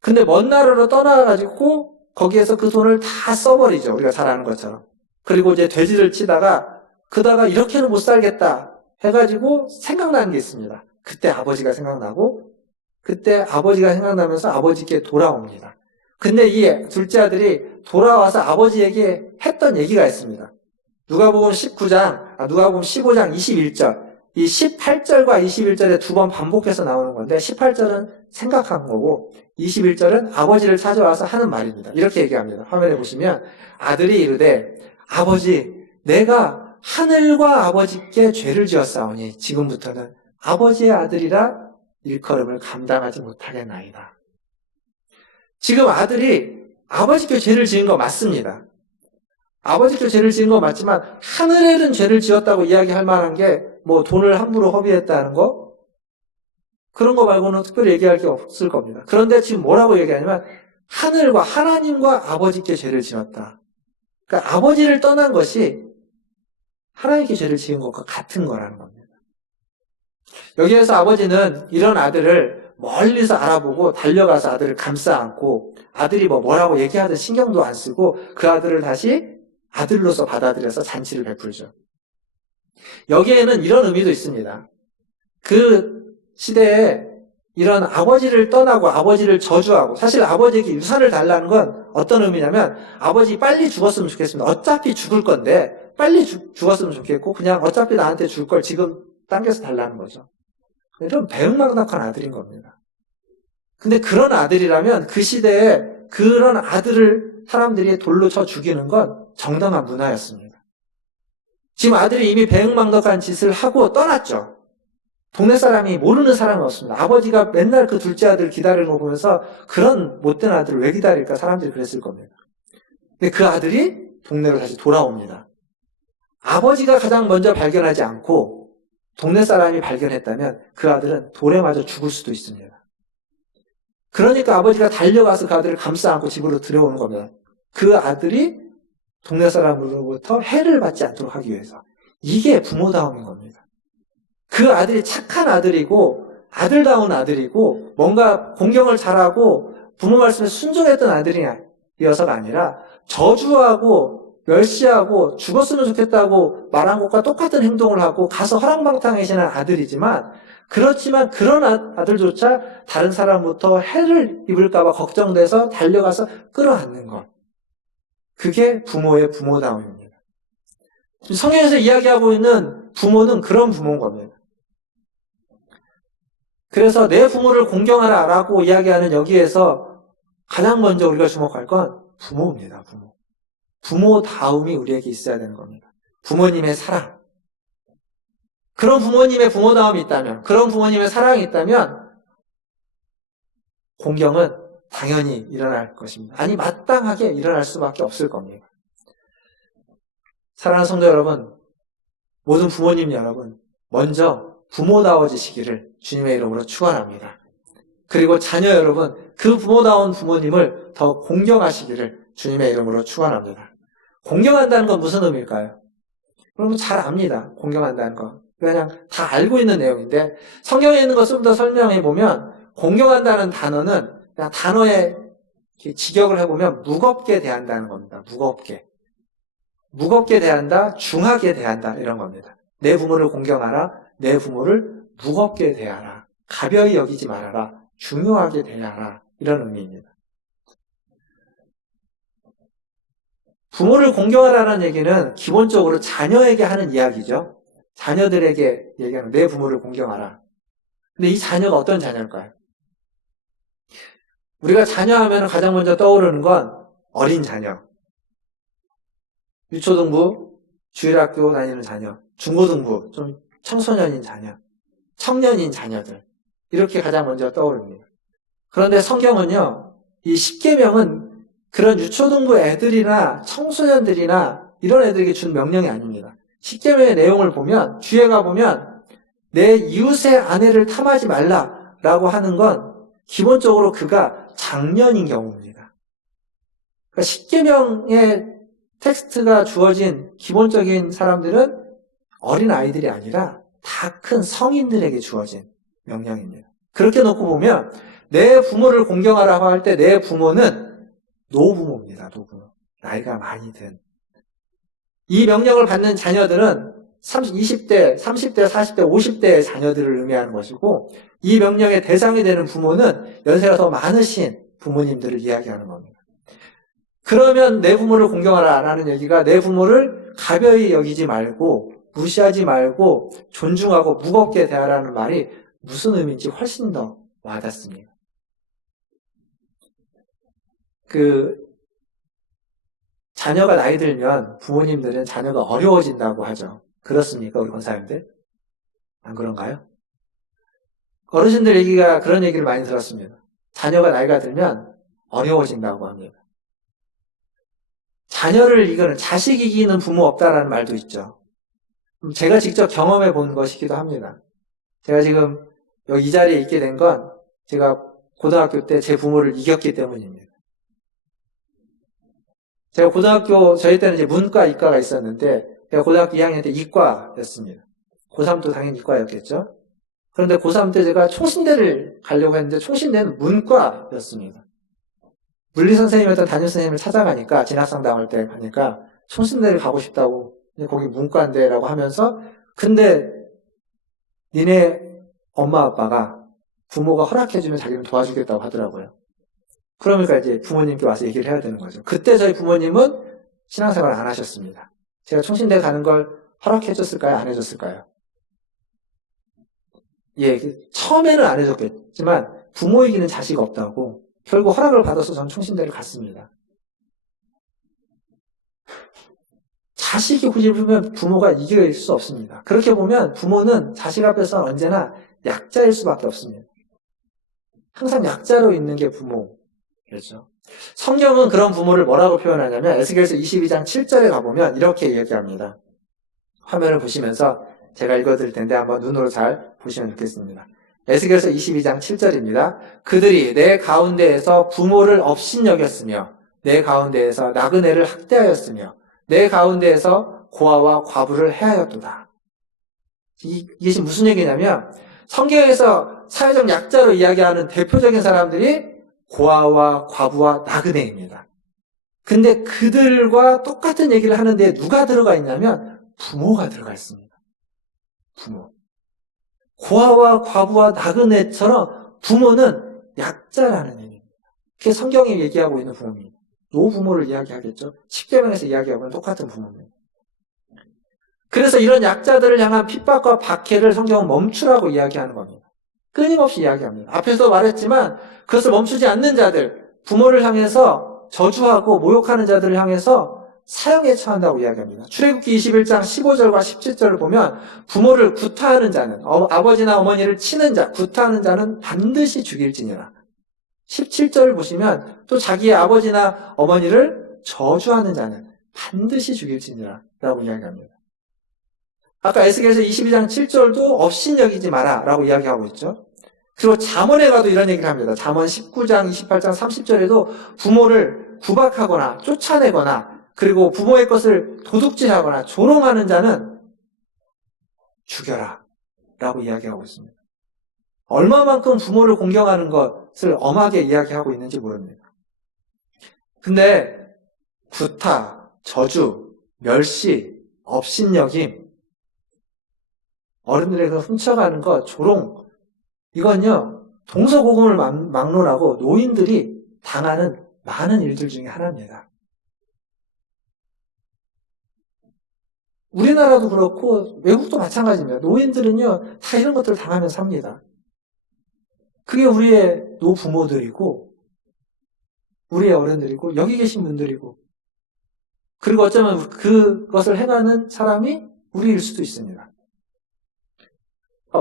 근데 먼 나라로 떠나가지고 거기에서 그 돈을 다 써버리죠. 우리가 잘 아는 것처럼. 그리고 이제 돼지를 치다가 그다가 이렇게는 못 살겠다 해가지고 생각나는 게 있습니다. 그때 아버지가 생각나고 그때 아버지가 생각나면서 아버지께 돌아옵니다. 근데 이 둘째 아들이 돌아와서 아버지에게 했던 얘기가 있습니다. 누가복음 15장 21절. 이 18절과 21절에 두 번 반복해서 나오는 건데 18절은 생각한 거고 21절은 아버지를 찾아와서 하는 말입니다. 이렇게 얘기합니다. 화면에 보시면 아들이 이르되 아버지 내가 하늘과 아버지께 죄를 지었사오니 지금부터는 아버지의 아들이라 일컬음을 감당하지 못하겠나이다. 지금 아들이 아버지께 죄를 지은 거 맞습니다. 아버지께 죄를 지은 거 맞지만 하늘에는 죄를 지었다고 이야기할 만한 게 뭐 돈을 함부로 허비했다는 거 그런 거 말고는 특별히 얘기할 게 없을 겁니다. 그런데 지금 뭐라고 얘기하냐면 하늘과 하나님과 아버지께 죄를 지었다. 그러니까 아버지를 떠난 것이 하나님께 죄를 지은 것과 같은 거라는 겁니다. 여기에서 아버지는 이런 아들을 멀리서 알아보고 달려가서 아들을 감싸 안고 아들이 뭐라고 얘기하든 신경도 안 쓰고 그 아들을 다시 아들로서 받아들여서 잔치를 베풀죠. 여기에는 이런 의미도 있습니다. 그 시대에 이런 아버지를 떠나고 아버지를 저주하고 사실 아버지에게 유산을 달라는 건 어떤 의미냐면 아버지 빨리 죽었으면 좋겠습니다. 어차피 죽을 건데 빨리 죽었으면 좋겠고 그냥 어차피 나한테 줄 걸 지금 당겨서 달라는 거죠. 이런 배은망덕한 아들인 겁니다. 근데 그런 아들이라면 그 시대에 그런 아들을 사람들이 돌로 쳐 죽이는 건 정당한 문화였습니다. 지금 아들이 이미 배은망덕한 짓을 하고 떠났죠. 동네 사람이 모르는 사람은 없습니다. 아버지가 맨날 그 둘째 아들 기다리는 거 보면서 그런 못된 아들을 왜 기다릴까 사람들이 그랬을 겁니다. 근데 그 아들이 동네로 다시 돌아옵니다. 아버지가 가장 먼저 발견하지 않고 동네 사람이 발견했다면 그 아들은 돌에 맞아 죽을 수도 있습니다. 그러니까 아버지가 달려가서 그 아들을 감싸 안고 집으로 들여오는 겁니다. 그 아들이 동네 사람으로부터 해를 받지 않도록 하기 위해서. 이게 부모다움인 겁니다. 그 아들이 착한 아들이고 아들다운 아들이고 뭔가 공경을 잘하고 부모 말씀에 순종했던 아들이어서가 아니라 저주하고 멸시하고 죽었으면 좋겠다고 말한 것과 똑같은 행동을 하고 가서 허랑방탕해지는 아들이지만 그렇지만 그런 아들조차 다른 사람부터 해를 입을까 봐 걱정돼서 달려가서 끌어안는 것. 그게 부모의 부모다움입니다. 지금 성경에서 이야기하고 있는 부모는 그런 부모인 겁니다. 그래서 내 부모를 공경하라라고 이야기하는 여기에서 가장 먼저 우리가 주목할 건 부모입니다. 부모. 부모다움이 우리에게 있어야 되는 겁니다. 부모님의 사랑. 그런 부모님의 부모다움이 있다면, 그런 부모님의 사랑이 있다면 공경은 당연히 일어날 것입니다. 아니 마땅하게 일어날 수밖에 없을 겁니다. 사랑하는 성도 여러분, 모든 부모님 여러분, 먼저 부모다워지시기를 주님의 이름으로 축원합니다. 그리고 자녀 여러분, 그 부모다운 부모님을 더 공경하시기를 주님의 이름으로 축원합니다. 공경한다는 건 무슨 의미일까요? 여러분 잘 압니다. 공경한다는 거. 그냥 다 알고 있는 내용인데 성경에 있는 것 좀 더 설명해 보면 공경한다는 단어는 그냥 단어에 직역을 해보면 무겁게 대한다는 겁니다. 무겁게 대한다, 중하게 대한다 이런 겁니다. 내 부모를 공경하라, 내 부모를 무겁게 대하라, 가벼이 여기지 말아라, 중요하게 대하라 이런 의미입니다. 부모를 공경하라는 얘기는 기본적으로 자녀에게 하는 이야기죠. 자녀들에게 얘기하는 내 부모를 공경하라. 근데 이 자녀가 어떤 자녀일까요? 우리가 자녀 하면 가장 먼저 떠오르는 건 어린 자녀. 유초등부, 주일학교 다니는 자녀, 중고등부, 좀 청소년인 자녀, 청년인 자녀들. 이렇게 가장 먼저 떠오릅니다. 그런데 성경은요, 이 십계명은 그런 유초등부 애들이나 청소년들이나 이런 애들에게 준 명령이 아닙니다. 십계명의 내용을 보면 뒤에 가보면 내 이웃의 아내를 탐하지 말라라고 하는 건 기본적으로 그가 장년인 경우입니다. 그러니까 십계명의 텍스트가 주어진 기본적인 사람들은 어린 아이들이 아니라 다 큰 성인들에게 주어진 명령입니다. 그렇게 놓고 보면 내 부모를 공경하라고 할 때 내 부모는 노부모입니다. 노부모. 나이가 많이 든. 이 명령을 받는 자녀들은 20대, 30대, 40대, 50대의 자녀들을 의미하는 것이고 이 명령의 대상이 되는 부모는 연세가 더 많으신 부모님들을 이야기하는 겁니다. 그러면 내 부모를 공경하라 라는 얘기가 내 부모를 가벼이 여기지 말고 무시하지 말고 존중하고 무겁게 대하라는 말이 무슨 의미인지 훨씬 더 와닿습니다. 자녀가 나이 들면 부모님들은 자녀가 어려워진다고 하죠. 그렇습니까, 우리 권사님들? 안 그런가요? 어르신들 얘기가 그런 얘기를 많이 들었습니다. 자녀가 나이가 들면 어려워진다고 합니다. 자녀를 이기는, 자식 이기는 부모 없다라는 말도 있죠. 제가 직접 경험해 본 것이기도 합니다. 제가 지금 이 자리에 있게 된 건 제가 고등학교 때 제 부모를 이겼기 때문입니다. 제가 저희 때는 이제 문과, 이과가 있었는데, 제가 고등학교 2학년 때 이과였습니다. 고3도 당연히 이과였겠죠? 그런데 고3 때 제가 총신대를 가려고 했는데, 총신대는 문과였습니다. 물리선생님이었던 담임선생님을 찾아가니까, 진학상담할 때 가니까, 총신대를 가고 싶다고, 거기 문과인데라고 하면서, 근데, 니네 엄마 아빠가 부모가 허락해주면 자기는 도와주겠다고 하더라고요. 그러니까 이제 부모님께 와서 얘기를 해야 되는 거죠. 그때 저희 부모님은 신앙생활을 안 하셨습니다. 제가 총신대 가는 걸 허락해줬을까요? 안 해줬을까요? 예, 처음에는 안 해줬겠지만 부모 이기는 자식 없다고 결국 허락을 받아서 저는 총신대를 갔습니다. 자식이 고집을 부모가 이길 수 없습니다. 그렇게 보면 부모는 자식 앞에서는 언제나 약자일 수밖에 없습니다. 항상 약자로 있는 게 부모. 그렇죠. 성경은 그런 부모를 뭐라고 표현하냐면 에스겔서 22장 7절에 가보면 이렇게 이야기합니다. 화면을 보시면서 제가 읽어드릴 텐데 한번 눈으로 잘 보시면 좋겠습니다. 에스겔서 22장 7절입니다. 그들이 내 가운데에서 부모를 업신여겼으며 내 가운데에서 나그네를 학대하였으며 내 가운데에서 고아와 과부를 해하였도다. 이게 무슨 얘기냐면 성경에서 사회적 약자로 이야기하는 대표적인 사람들이 고아와 과부와 나그네입니다. 근데 그들과 똑같은 얘기를 하는데 누가 들어가 있냐면 부모가 들어가 있습니다. 부모. 고아와 과부와 나그네처럼 부모는 약자라는 얘기입니다. 그게 성경이 얘기하고 있는 부모입니다. 노부모를 이야기하겠죠. 십계명에서 이야기하고는 똑같은 부모입니다. 그래서 이런 약자들을 향한 핍박과 박해를 성경은 멈추라고 이야기하는 겁니다. 끊임없이 이야기합니다. 앞에서 말했지만 그것을 멈추지 않는 자들, 부모를 향해서 저주하고 모욕하는 자들을 향해서 사형에 처한다고 이야기합니다. 출애굽기 21장 15절과 17절을 보면 부모를 구타하는 자는, 아버지나 어머니를 치는 자, 구타하는 자는 반드시 죽일지니라. 17절을 보시면 또 자기의 아버지나 어머니를 저주하는 자는 반드시 죽일지니라 라고 이야기합니다. 아까 에스겔서 22장 7절도 업신여기지 마라 라고 이야기하고 있죠. 그리고 잠언에 가도 이런 얘기를 합니다. 잠언 19장 28장 30절에도 부모를 구박하거나 쫓아내거나 그리고 부모의 것을 도둑질하거나 조롱하는 자는 죽여라 라고 이야기하고 있습니다. 얼마만큼 부모를 공경하는 것을 엄하게 이야기하고 있는지 모릅니다. 근데 구타, 저주, 멸시, 업신여김, 어른들에게 훔쳐가는 것, 조롱, 이건요 동서고금을 막론하고 노인들이 당하는 많은 일들 중에 하나입니다. 우리나라도 그렇고 외국도 마찬가지입니다. 노인들은요 다 이런 것들을 당하면서 삽니다. 그게 우리의 노부모들이고 우리의 어른들이고 여기 계신 분들이고 그리고 어쩌면 그것을 행하는 사람이 우리일 수도 있습니다.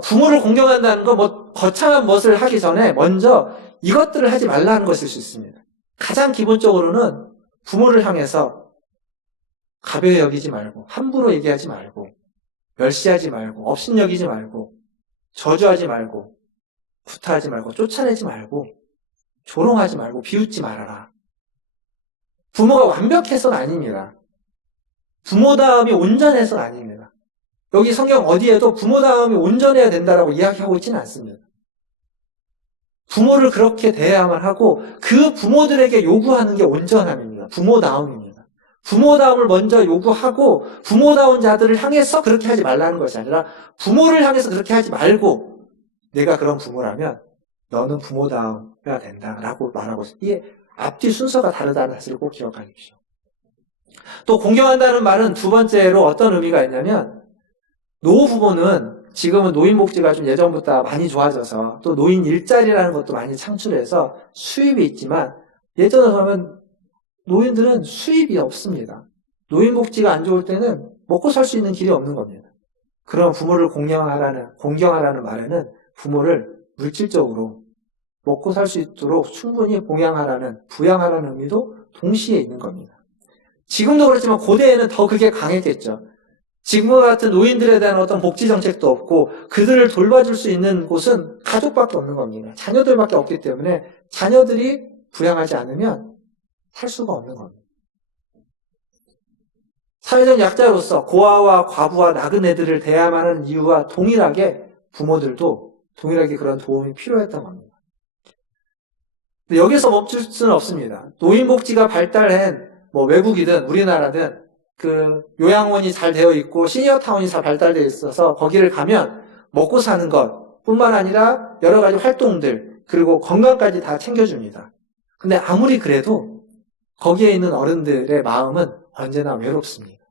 부모를 공경한다는 거 거창한 것을 하기 전에 먼저 이것들을 하지 말라는 것일 수 있습니다. 가장 기본적으로는 부모를 향해서 가벼이 여기지 말고, 함부로 얘기하지 말고, 멸시하지 말고, 업신여기지 말고, 저주하지 말고, 구타하지 말고, 쫓아내지 말고, 조롱하지 말고, 비웃지 말아라. 부모가 완벽해서는 아닙니다. 부모다움이 온전해서는 아닙니다. 여기 성경 어디에도 부모다움이 온전해야 된다라고 이야기하고 있지는 않습니다. 부모를 그렇게 대해야만 하고 그 부모들에게 요구하는 게 온전함입니다. 부모다움입니다. 부모다움을 먼저 요구하고 부모다운 자들을 향해서 그렇게 하지 말라는 것이 아니라 부모를 향해서 그렇게 하지 말고 내가 그런 부모라면 너는 부모다움해야 된다라고 말하고 있습니다. 이게 앞뒤 순서가 다르다는 사실을 꼭 기억하십시오. 또 공경한다는 말은 두 번째로 어떤 의미가 있냐면 노부모는 지금은 노인복지가 좀 예전보다 많이 좋아져서 또 노인 일자리라는 것도 많이 창출해서 수입이 있지만 예전에 보면 노인들은 수입이 없습니다. 노인복지가 안 좋을 때는 먹고 살 수 있는 길이 없는 겁니다. 그런 부모를 공경하라는 말에는 부모를 물질적으로 먹고 살 수 있도록 충분히 부양하라는 의미도 동시에 있는 겁니다. 지금도 그렇지만 고대에는 더 그게 강했겠죠. 지금과 같은 노인들에 대한 어떤 복지 정책도 없고 그들을 돌봐줄 수 있는 곳은 가족밖에 없는 겁니다. 자녀들밖에 없기 때문에 자녀들이 부양하지 않으면 살 수가 없는 겁니다. 사회적 약자로서 고아와 과부와 나그네들을 대해야만 하는 이유와 동일하게 부모들도 동일하게 그런 도움이 필요했던 겁니다. 근데 여기서 멈출 수는 없습니다. 노인복지가 발달한 외국이든 우리나라든 그 요양원이 잘 되어 있고 시니어타운이 잘 발달되어 있어서 거기를 가면 먹고 사는 것 뿐만 아니라 여러 가지 활동들 그리고 건강까지 다 챙겨줍니다. 근데 아무리 그래도 거기에 있는 어른들의 마음은 언제나 외롭습니다.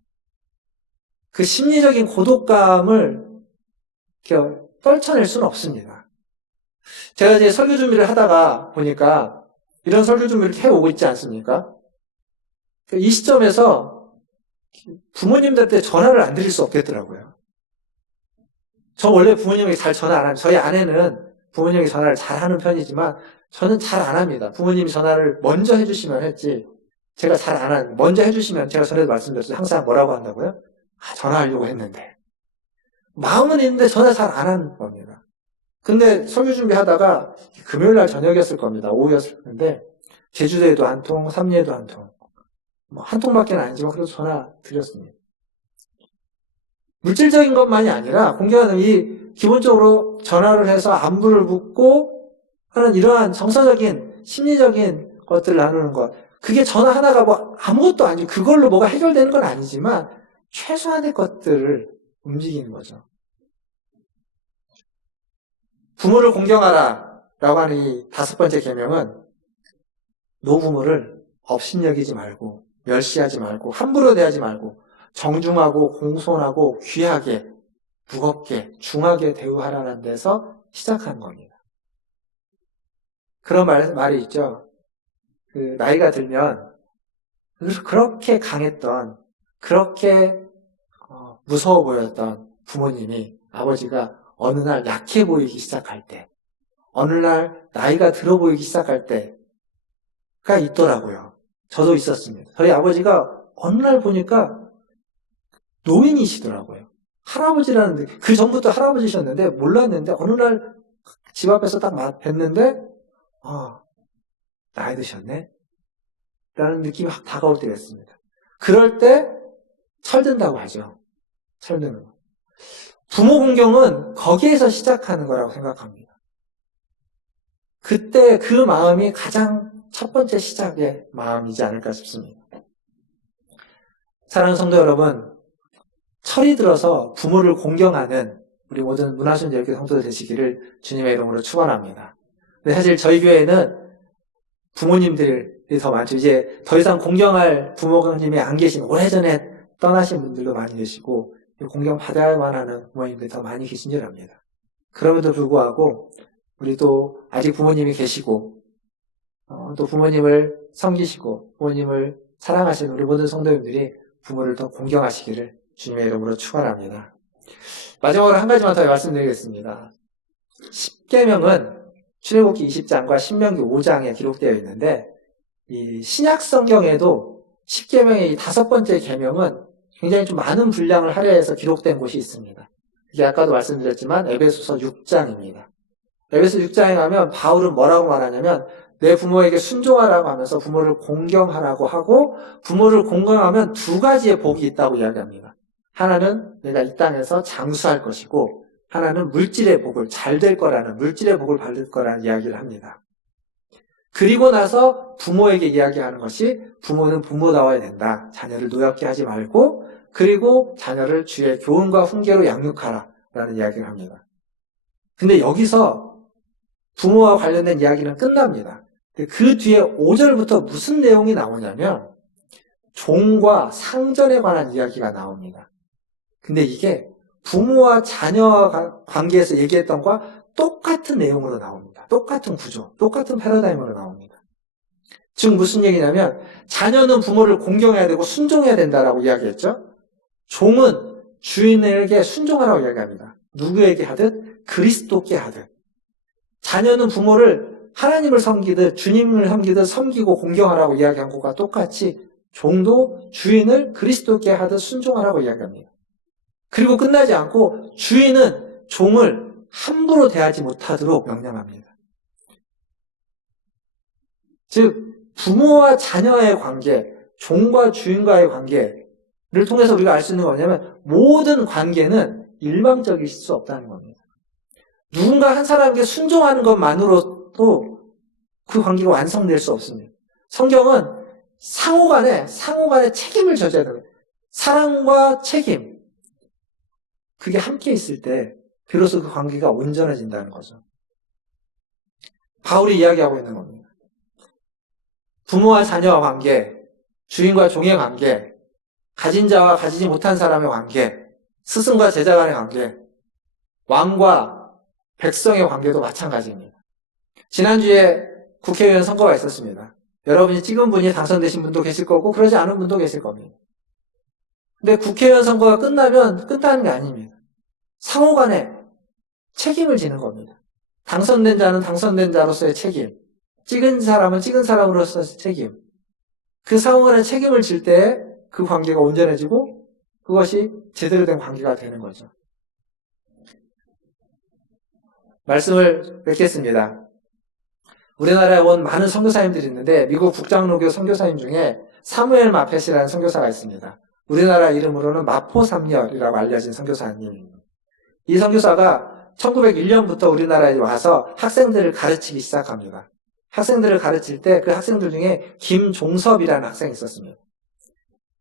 그 심리적인 고독감을 떨쳐낼 수는 없습니다. 제가 이제 설교 준비를 하다가 보니까 이런 설교 준비를 해오고 있지 않습니까? 이 시점에서 부모님들한테 전화를 안 드릴 수 없겠더라고요. 저 원래 부모님에게 잘 전화 안 합니다. 저희 아내는 부모님에게 전화를 잘 하는 편이지만 저는 잘 안 합니다. 부모님이 전화를 먼저 해주시면 했지 제가 잘 안 하는 먼저 해주시면 제가 전에도 말씀드렸어요. 항상 뭐라고 한다고요? 전화하려고 했는데 마음은 있는데 전화 잘 안 하는 겁니다. 근데 설교 준비하다가 금요일날 저녁이었을 겁니다. 오후였을 텐데 제주도에도 한 통, 삼리에도 한 통. 한 통밖에 아니지만 그래도 전화 드렸습니다. 물질적인 것만이 아니라 공경하는 이 기본적으로 전화를 해서 안부를 묻고 하는 이러한 정서적인 심리적인 것들을 나누는 것 그게 전화 하나가 아무것도 아니고 그걸로 뭐가 해결되는 건 아니지만 최소한의 것들을 움직이는 거죠. 부모를 공경하라 라고 하는 이 5번째 계명은 노부모를 업신여기지 말고 멸시하지 말고 함부로 대하지 말고 정중하고 공손하고 귀하게 무겁게 중하게 대우하라는 데서 시작한 겁니다. 그런 말이 있죠. 그 나이가 들면 그렇게 강했던 그렇게 무서워 보였던 부모님이 아버지가 어느 날 약해 보이기 시작할 때 어느 날 나이가 들어 보이기 시작할 때가 있더라고요. 저도 있었습니다. 저희 아버지가 어느 날 보니까 노인이시더라고요. 할아버지라는데 그 전부터 할아버지셨는데 몰랐는데 어느 날 집 앞에서 딱 뵀는데 나이 드셨네? 라는 느낌이 확 다가올 때가 있습니다. 그럴 때 철든다고 하죠. 철드는 거. 부모 공경은 거기에서 시작하는 거라고 생각합니다. 그때 그 마음이 가장 첫 번째 시작의 마음이지 않을까 싶습니다. 사랑하는 성도 여러분, 철이 들어서 부모를 공경하는 우리 모든 문화순 열교 성도들 되시기를 주님의 이름으로 축원합니다. 근데 사실 저희 교회는 부모님들이 더 많죠. 이제 더 이상 공경할 부모님이 안 계신 오래전에 떠나신 분들도 많이 계시고 공경 받아야만 하는 부모님들이 더 많이 계신 줄 압니다. 그럼에도 불구하고 우리 또 아직 부모님이 계시고 또 부모님을 섬기시고 부모님을 사랑하시는 우리 모든 성도님들이 부모를 더 공경하시기를 주님의 이름으로 축원합니다. 마지막으로 한 가지만 더 말씀드리겠습니다. 10계명은 출애굽기 20장과 신명기 5장에 기록되어 있는데 이 신약 성경에도 십계명의 이 5번째 계명은 굉장히 좀 많은 분량을 할애해서 기록된 곳이 있습니다. 이게 아까도 말씀드렸지만 에베소서 6장입니다. 에베소 6장에 가면 바울은 뭐라고 말하냐면 내 부모에게 순종하라고 하면서 부모를 공경하라고 하고 부모를 공경하면 2가지의 복이 있다고 이야기합니다. 하나는 내가 이 땅에서 장수할 것이고 하나는 물질의 복을 잘 될 거라는 물질의 복을 받을 거라는 이야기를 합니다. 그리고 나서 부모에게 이야기하는 것이 부모는 부모다워야 된다. 자녀를 노엽게 하지 말고 그리고 자녀를 주의 교훈과 훈계로 양육하라 라는 이야기를 합니다. 근데 여기서 부모와 관련된 이야기는 끝납니다. 그 뒤에 5절부터 무슨 내용이 나오냐면 종과 상전에 관한 이야기가 나옵니다. 근데 이게 부모와 자녀와 관계에서 얘기했던 것과 똑같은 내용으로 나옵니다. 똑같은 구조, 똑같은 패러다임으로 나옵니다. 즉 무슨 얘기냐면 자녀는 부모를 공경해야 되고 순종해야 된다라고 이야기했죠. 종은 주인에게 순종하라고 이야기합니다. 누구에게 하듯 그리스도께 하듯. 자녀는 부모를 하나님을 섬기듯 주님을 섬기듯 섬기고 공경하라고 이야기한 것과 똑같이 종도 주인을 그리스도께 하듯 순종하라고 이야기합니다. 그리고 끝나지 않고 주인은 종을 함부로 대하지 못하도록 명령합니다. 즉 부모와 자녀의 관계, 종과 주인과의 관계를 통해서 우리가 알 수 있는 거냐면 모든 관계는 일방적일 수 없다는 겁니다. 누군가 한 사람에게 순종하는 것만으로도 그 관계가 완성될 수 없습니다. 성경은 상호간에 책임을 져줘야 됩니다. 사랑과 책임, 그게 함께 있을 때 비로소 그 관계가 온전해진다는 거죠. 바울이 이야기하고 있는 겁니다. 부모와 자녀와 관계, 주인과 종의 관계, 가진 자와 가지지 못한 사람의 관계, 스승과 제자 간의 관계, 왕과 백성의 관계도 마찬가지입니다. 지난주에 국회의원 선거가 있었습니다. 여러분이 찍은 분이 당선되신 분도 계실 거고 그러지 않은 분도 계실 겁니다. 근데 국회의원 선거가 끝나면 끝나는 게 아닙니다. 상호간에 책임을 지는 겁니다. 당선된 자는 당선된 자로서의 책임, 찍은 사람은 찍은 사람으로서의 책임. 그 상호간에 책임을 질 때 그 관계가 온전해지고 그것이 제대로 된 관계가 되는 거죠. 말씀을 맺겠습니다. 우리나라에 온 많은 선교사님들이 있는데 미국 국장로교 선교사님 중에 사무엘 마펫이라는 선교사가 있습니다. 우리나라 이름으로는 마포삼열이라고 알려진 선교사님입니다. 이 선교사가 1901년부터 우리나라에 와서 학생들을 가르치기 시작합니다. 학생들을 가르칠 때 그 학생들 중에 김종섭이라는 학생이 있었습니다.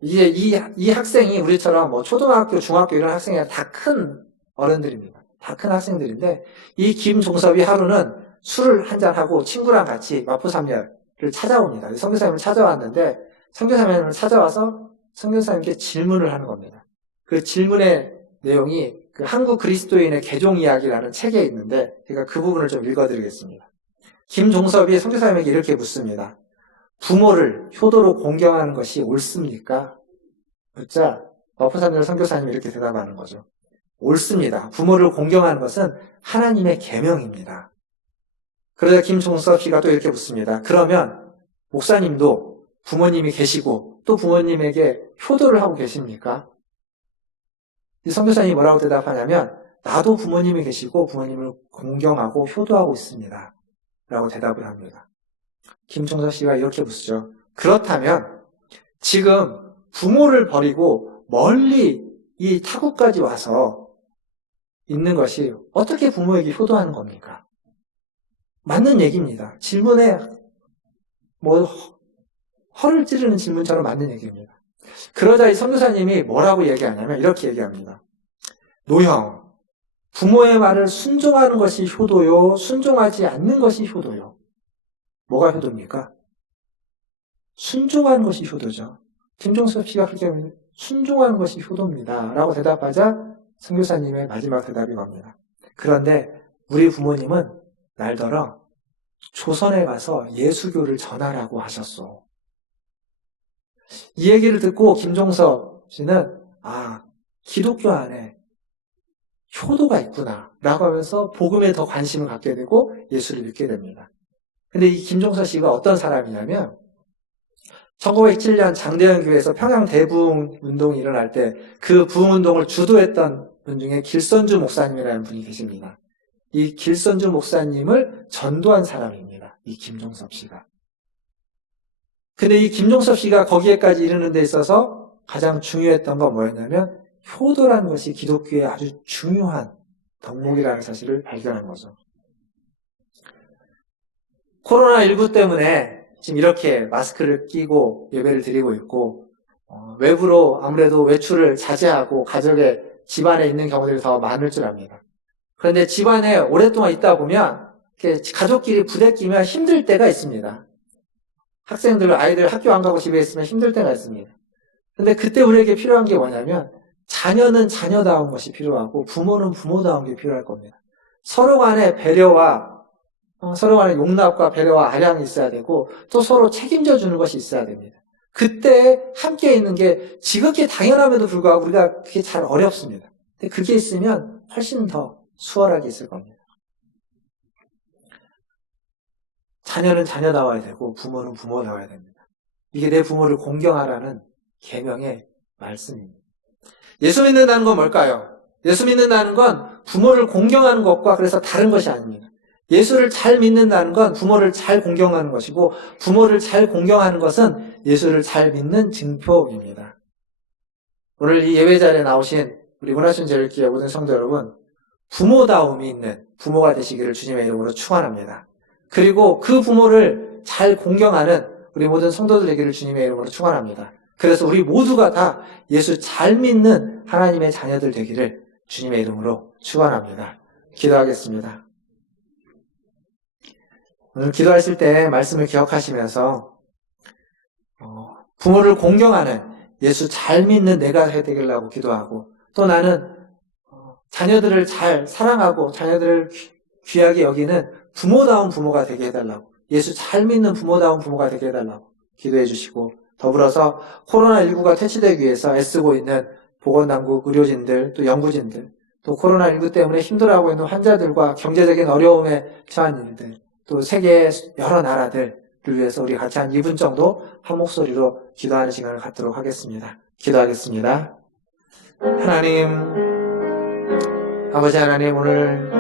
이제 이 학생이 우리처럼 뭐 초등학교, 중학교 이런 학생이 아니라 다 큰 어른들입니다. 다 큰 학생들인데 이 김종섭이 하루는 술을 한잔하고 친구랑 같이 마포삼열을 찾아옵니다. 선교사님을 찾아왔는데 선교사님을 찾아와서 선교사님께 질문을 하는 겁니다. 그 질문의 내용이 그 한국 그리스도인의 개종 이야기라는 책에 있는데 제가 그 부분을 좀 읽어드리겠습니다. 김종섭이 선교사님에게 이렇게 묻습니다. 부모를 효도로 공경하는 것이 옳습니까? 묻자 마포삼열 선교사님이 이렇게 대답하는 거죠. 옳습니다. 부모를 공경하는 것은 하나님의 계명입니다. 그러자 김종섭 씨가 또 이렇게 묻습니다. 그러면 목사님도 부모님이 계시고 또 부모님에게 효도를 하고 계십니까? 이 선교사님이 뭐라고 대답하냐면 나도 부모님이 계시고 부모님을 공경하고 효도하고 있습니다. 라고 대답을 합니다. 김종섭 씨가 이렇게 묻죠. 그렇다면 지금 부모를 버리고 멀리 이 타국까지 와서 있는 것이 어떻게 부모에게 효도하는 겁니까? 맞는 얘기입니다. 질문에 허를 찌르는 질문처럼 맞는 얘기입니다. 그러자 이 선교사님이 뭐라고 얘기하냐면 이렇게 얘기합니다. 노형, 부모의 말을 순종하는 것이 효도요, 순종하지 않는 것이 효도요. 뭐가 효도입니까? 순종하는 것이 효도죠. 김종섭 씨가 그렇게 하면 순종하는 것이 효도입니다. 라고 대답하자 선교사님의 마지막 대답이 겁니다. 그런데 우리 부모님은 날더러 조선에 가서 예수교를 전하라고 하셨소. 이 얘기를 듣고 김종섭 씨는 기독교 안에 효도가 있구나 라고 하면서 복음에 더 관심을 갖게 되고 예수를 믿게 됩니다. 근데 이 김종섭 씨가 어떤 사람이냐면 1907년 장대현 교회에서 평양 대부흥 운동이 일어날 때 그 부흥 운동을 주도했던 분 중에 길선주 목사님이라는 분이 계십니다. 이 길선주 목사님을 전도한 사람입니다. 이 김종섭 씨가. 근데 이 김종섭 씨가 거기에까지 이르는 데 있어서 가장 중요했던 건 뭐였냐면 효도라는 것이 기독교의 아주 중요한 덕목이라는 사실을 발견한 거죠. 코로나19 때문에 지금 이렇게 마스크를 끼고 예배를 드리고 있고 외부로 아무래도 외출을 자제하고 가족의 집안에 있는 경우들이 더 많을 줄 압니다. 그런데 집안에 오랫동안 있다 보면 가족끼리 부대끼면 힘들 때가 있습니다. 학생들, 아이들 학교 안 가고 집에 있으면 힘들 때가 있습니다. 근데 그때 우리에게 필요한 게 뭐냐면 자녀는 자녀다운 것이 필요하고 부모는 부모다운 게 필요할 겁니다. 서로 간의 배려와 서로 간의 용납과 배려와 아량이 있어야 되고 또 서로 책임져 주는 것이 있어야 됩니다. 그때 함께 있는 게 지극히 당연함에도 불구하고 우리가 그게 잘 어렵습니다. 근데 그게 있으면 훨씬 더 수월하게 있을 겁니다. 자녀는 자녀다워야 되고 부모는 부모다워야 됩니다. 이게 내 부모를 공경하라는 계명의 말씀입니다. 예수 믿는다는 건 뭘까요? 예수 믿는다는 건 부모를 공경하는 것과 그래서 다른 것이 아닙니다. 예수를 잘 믿는다는 건 부모를 잘 공경하는 것이고 부모를 잘 공경하는 것은 예수를 잘 믿는 증표입니다. 오늘 이 예배 자리에 나오신 우리 문화신 제일교회 모든 성도 여러분, 부모다움이 있는 부모가 되시기를 주님의 이름으로 축원합니다. 그리고 그 부모를 잘 공경하는 우리 모든 성도들 되기를 주님의 이름으로 축원합니다. 그래서 우리 모두가 다 예수 잘 믿는 하나님의 자녀들 되기를 주님의 이름으로 축원합니다. 기도하겠습니다. 오늘 기도하실 때 말씀을 기억하시면서 부모를 공경하는 예수 잘 믿는 내가 해야 되겠라고 기도하고 또 나는 자녀들을 잘 사랑하고 자녀들을 귀하게 여기는 부모다운 부모가 되게 해달라고 예수 잘 믿는 부모다운 부모가 되게 해달라고 기도해 주시고 더불어서 코로나19가 퇴치되기 위해서 애쓰고 있는 보건당국 의료진들 또 연구진들 또 코로나19 때문에 힘들어하고 있는 환자들과 경제적인 어려움에 처한 일들 또 세계의 여러 나라들을 위해서 우리 같이 한 2분 정도 한 목소리로 기도하는 시간을 갖도록 하겠습니다. 기도하겠습니다. 하나님, 아버지 하나님 오늘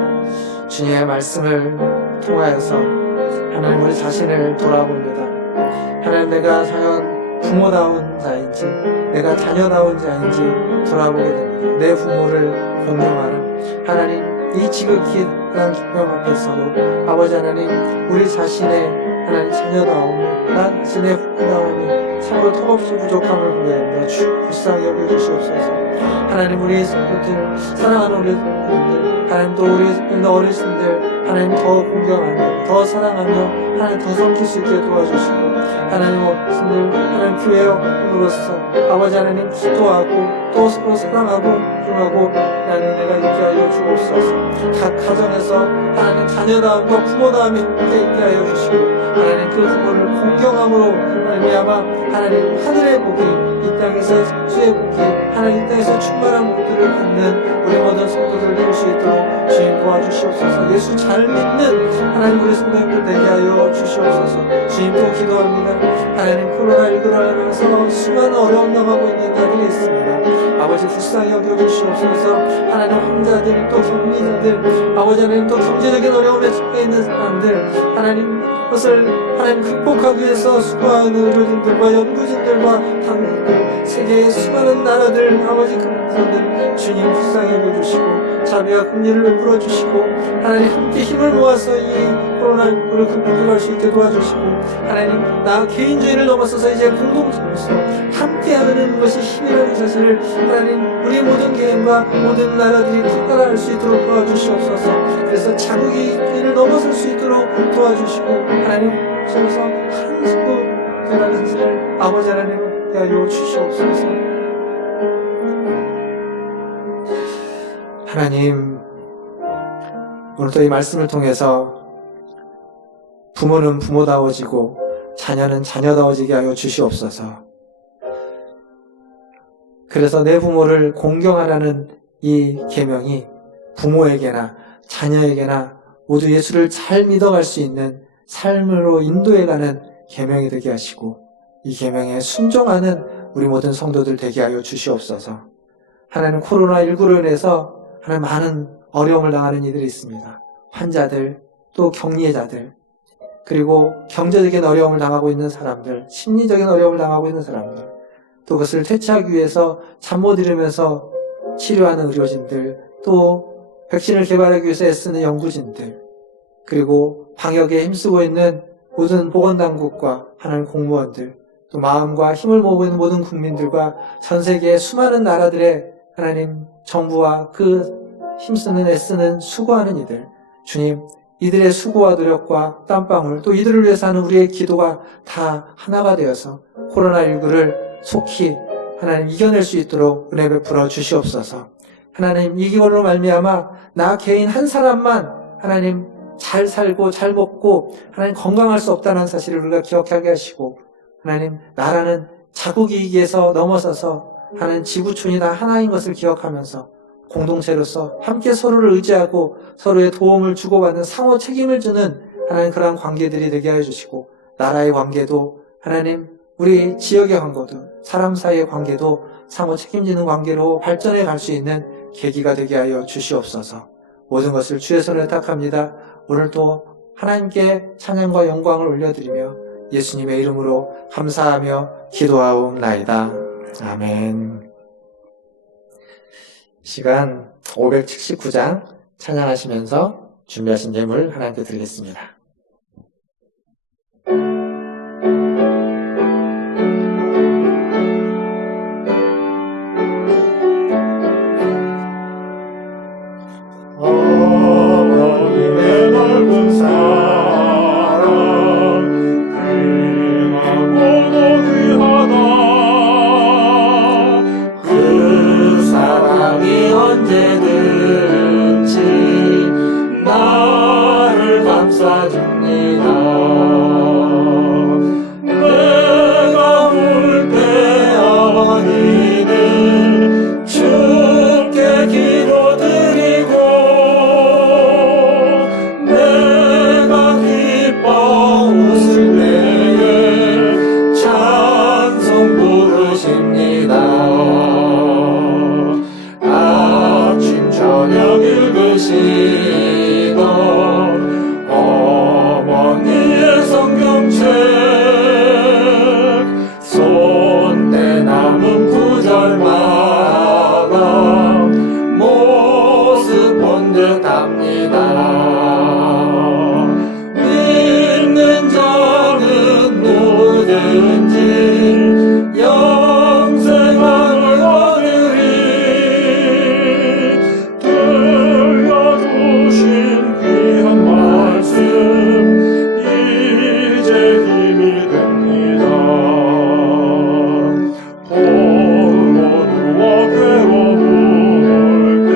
주님의 말씀을 통하여서 하나님 우리 자신을 돌아봅니다. 하나님 내가 과연 부모다운 자인지 내가 자녀다운 자인지 돌아보게 됩니다. 내 부모를 공경하는 하나님 이 지극히 난 기쁨 앞에서도 아버지 하나님 우리 자신의 하나님 자녀다움 난 자신의 부모다움이 참으로 턱없이 부족함을 보게 됩니다. 불쌍히 여겨주시옵소서. 하나님 우리 성도들 사랑하는 우리 성도들 하나님 또 우리 어르신들 하나님 더 공경하며 더 사랑하며 하나님 더 섬길 수 있게 도와주시고 하나님 어르신들 하나님 교회로서 아버지 하나님 기도하고 또 서로 사랑하고 존중하고 하나님 내가 있게 하여 주옵소서. 각 가정에서 하나님 자녀다움과 부모다움이 함께 있게 하여 주시고 하나님 그 부모를 공경함으로 말미암아 하나님 하늘의 복이 이 땅에서 주의 복이 하나님 이 땅에서 충만한 복들을 받는 우리 모든 성도들 될 수 있도록 주님 도와주시옵소서. 예수 잘 믿는 하나님 우리 성도님들 되게 하여 주시옵소서. 주님도 기도합니다. 하나님 코로나19로 하면서 수많은 어려움 당하고 있는 자들이 있습니다. 아버지 불쌍히 여겨주시옵소서. 하나님 환자들 또 격리자들 아버지 하나님 또 경제적인 어려움에 처해 있는 사람들 하나님 그것을 하나님 극복하기 위해서 수고하는 의료진들과 연구진들과 당국들 세계의 수많은 나라들 아버지 그분들 주님 불쌍히 여겨주시고 자비와 긍휼을 베풀어 주시고 하나님 함께 힘을 모아서 이 코로나19를 극복할 수 있게 도와주시고 하나님 나 개인주의를 넘어서서 이제 공동체로서 함께 하는 것이 힘이라는 사실을 하나님 우리 모든 개인과 모든 나라들이 깨달아 수 있도록 도와주시옵소서. 그래서 자국이 길을 넘어설 수 있도록 도와주시고 하나님 오셔서 한 식구 되라는 사실을 아버지 하나님 하여 주시옵소서. 하나님 오늘도 이 말씀을 통해서 부모는 부모다워지고 자녀는 자녀다워지게 하여 주시옵소서. 그래서 내 부모를 공경하라는 이 계명이 부모에게나 자녀에게나 모두 예수를 잘 믿어갈 수 있는 삶으로 인도해가는 계명이 되게 하시고 이 계명에 순종하는 우리 모든 성도들 되게 하여 주시옵소서. 하나님 코로나19로 인해서 하나님 많은 어려움을 당하는 이들이 있습니다. 환자들, 또 격리자들, 그리고 경제적인 어려움을 당하고 있는 사람들, 심리적인 어려움을 당하고 있는 사람들, 또 그것을 퇴치하기 위해서 잠 못 이루면서 치료하는 의료진들, 또 백신을 개발하기 위해서 애쓰는 연구진들, 그리고 방역에 힘쓰고 있는 모든 보건당국과 하나님 공무원들, 또 마음과 힘을 모으고 있는 모든 국민들과 전 세계의 수많은 나라들의 하나님 정부와 그 힘쓰는 애쓰는 수고하는 이들, 주님, 이들의 수고와 노력과 땀방울, 또 이들을 위해서 하는 우리의 기도가 다 하나가 되어서 코로나19를 속히 하나님 이겨낼 수 있도록 은혜 베풀어 주시옵소서. 하나님, 이걸로 말미암아 나 개인 한 사람만 하나님 잘 살고 잘 먹고 하나님 건강할 수 없다는 사실을 우리가 기억하게 하시고, 하나님 나라는 자국 이익에서 넘어서서 하나님 지구촌이 다 하나인 것을 기억하면서 공동체로서 함께 서로를 의지하고 서로의 도움을 주고받는 상호 책임을 주는 하나님 그러한 관계들이 되게 해주시고, 나라의 관계도 하나님 우리 지역의 관계도 사람 사이의 관계도 상호 책임지는 관계로 발전해 갈 수 있는 계기가 되게 하여 주시옵소서. 모든 것을 주의 손에 탁합니다. 오늘도 하나님께 찬양과 영광을 올려드리며 예수님의 이름으로 감사하며 기도하옵나이다. 아멘. 시간 579장 찬양하시면서 준비하신 예물 하나님께 드리겠습니다. 하나님의 넓은 사랑 귀하고도 귀하다. 그 사랑이 언제든지 나를 감싸줍니다. 내가 울 때 어머니는 주께 기도드리고, 내가 기뻐 웃을 때에 찬송 부르십니다. 아침 저녁 읽으시던 어머니의 성경책, 손때 남은 구절마다 모습 본 듯합니다. 믿는 자는 누구든지 영생을 얻으리. 들려주신 귀한 말씀 이제 힘이 됩니다. 홀로 누워 괴로울 때,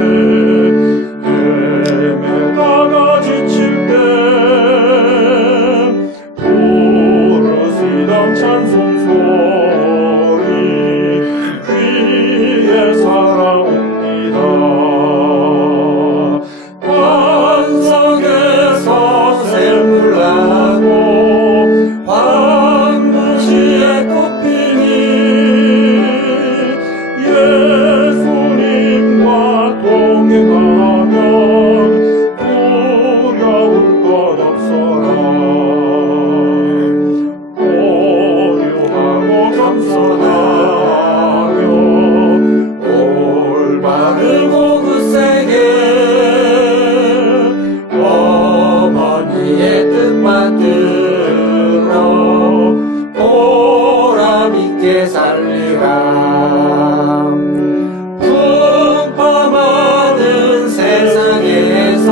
헤매다가 지칠 때 부르시던 찬송 소리 귀에 살아옵니다. 환상에서 샘물 나고 황무지에 꽃피니 예수님과 동행하면 두려울 것 없어라. 오류하고 겸손하며 올바르고 굳세게 어머니의 뜻만 들어 보람있게 살리라. 풍파많은 세상에서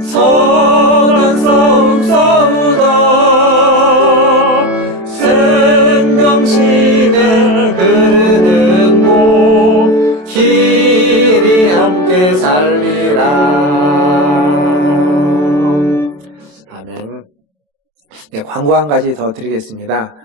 선한 싸움 싸우다 생명시대 흐르는 곳 길이 함께 살리라. 아멘. 네, 광고 한 가지 더 드리겠습니다.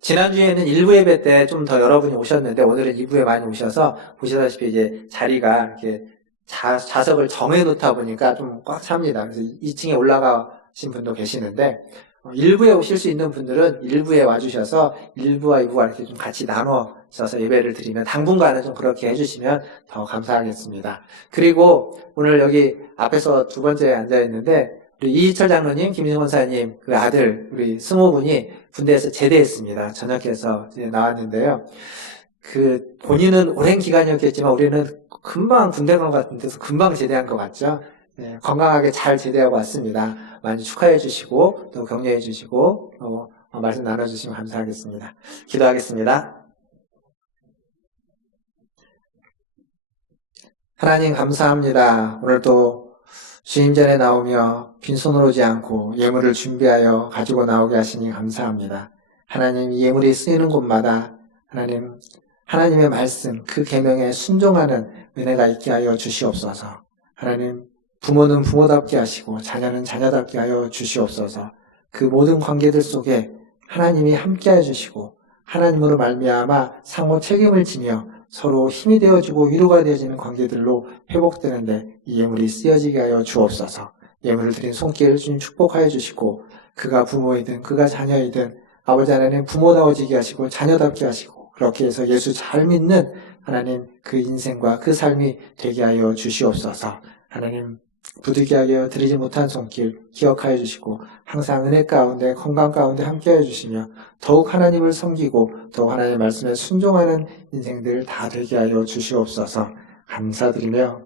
지난주에는 1부 예배 때 좀 더 여러분이 오셨는데, 오늘은 2부에 많이 오셔서, 보시다시피 이제 자리가 이렇게 좌석을 정해놓다 보니까 좀 꽉 찹니다. 그래서 2층에 올라가 하신 분도 계시는데 일부에 오실 수 있는 분들은 일부에 와주셔서 1부와 2부가 이렇게 좀 같이 나눠져서 예배를 드리면 당분간은 좀 그렇게 해주시면 더 감사하겠습니다. 그리고 오늘 여기 앞에서 두 번째 앉아 있는데 우리 이희철 장로님, 김인성 원사님 그 아들 우리 스모분이 군대에서 제대했습니다. 전역해서 이제 나왔는데요. 그 본인은 오랜 기간이었겠지만 우리는 금방 군대 간 것 같은 데서 금방 제대한 것 같죠. 네, 건강하게 잘 제대하고 왔습니다. 많이 축하해 주시고 또 격려해 주시고 말씀 나눠주시면 감사하겠습니다. 기도하겠습니다. 하나님 감사합니다. 오늘도 주님 전에 나오며 빈손으로 오지 않고 예물을 준비하여 가지고 나오게 하시니 감사합니다. 하나님 이 예물이 쓰이는 곳마다 하나님의 말씀 그 계명에 순종하는 은혜가 있게 하여 주시옵소서. 하나님 부모는 부모답게 하시고 자녀는 자녀답게 하여 주시옵소서. 그 모든 관계들 속에 하나님이 함께해 주시고 하나님으로 말미암아 상호 책임을 지며 서로 힘이 되어주고 위로가 되어지는 관계들로 회복되는데 이 예물이 쓰여지게 하여 주옵소서. 예물을 드린 손길 주님 축복하여 주시고 그가 부모이든 그가 자녀이든 아버지 하나님 부모다워지게 하시고 자녀답게 하시고 그렇게 해서 예수 잘 믿는 하나님 그 인생과 그 삶이 되게 하여 주시옵소서. 하나님 부득이하게 드리지 못한 손길 기억하여 주시고 항상 은혜 가운데 건강 가운데 함께해 주시며 더욱 하나님을 섬기고 더욱 하나님의 말씀에 순종하는 인생들 다 되게 하여 주시옵소서. 감사드리며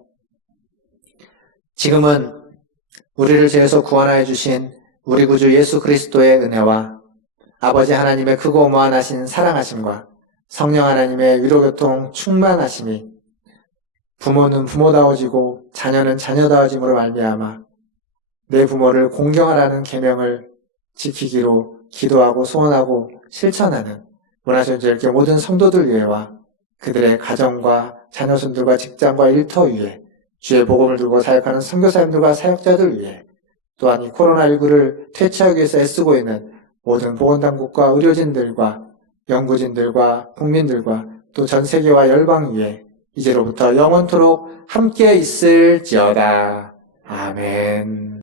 지금은 우리를 죄에서 구원하여 주신 우리 구주 예수 그리스도의 은혜와 아버지 하나님의 크고 무한하신 사랑하심과 성령 하나님의 위로교통 충만하심이 부모는 부모다워지고 자녀는 자녀다워짐으로 말미암아 내 부모를 공경하라는 계명을 지키기로 기도하고 소원하고 실천하는 문화전제일교 모든 성도들 위에와 그들의 가정과 자녀손들과 직장과 일터 위에 주의 복음을 들고 사역하는 선교사님들과 사역자들 위해 또한 이 코로나19를 퇴치하기 위해서 애쓰고 있는 모든 보건당국과 의료진들과 연구진들과 국민들과 또 전 세계와 열방 위에 이제로부터 영원토록 함께 있을지어다. 아멘.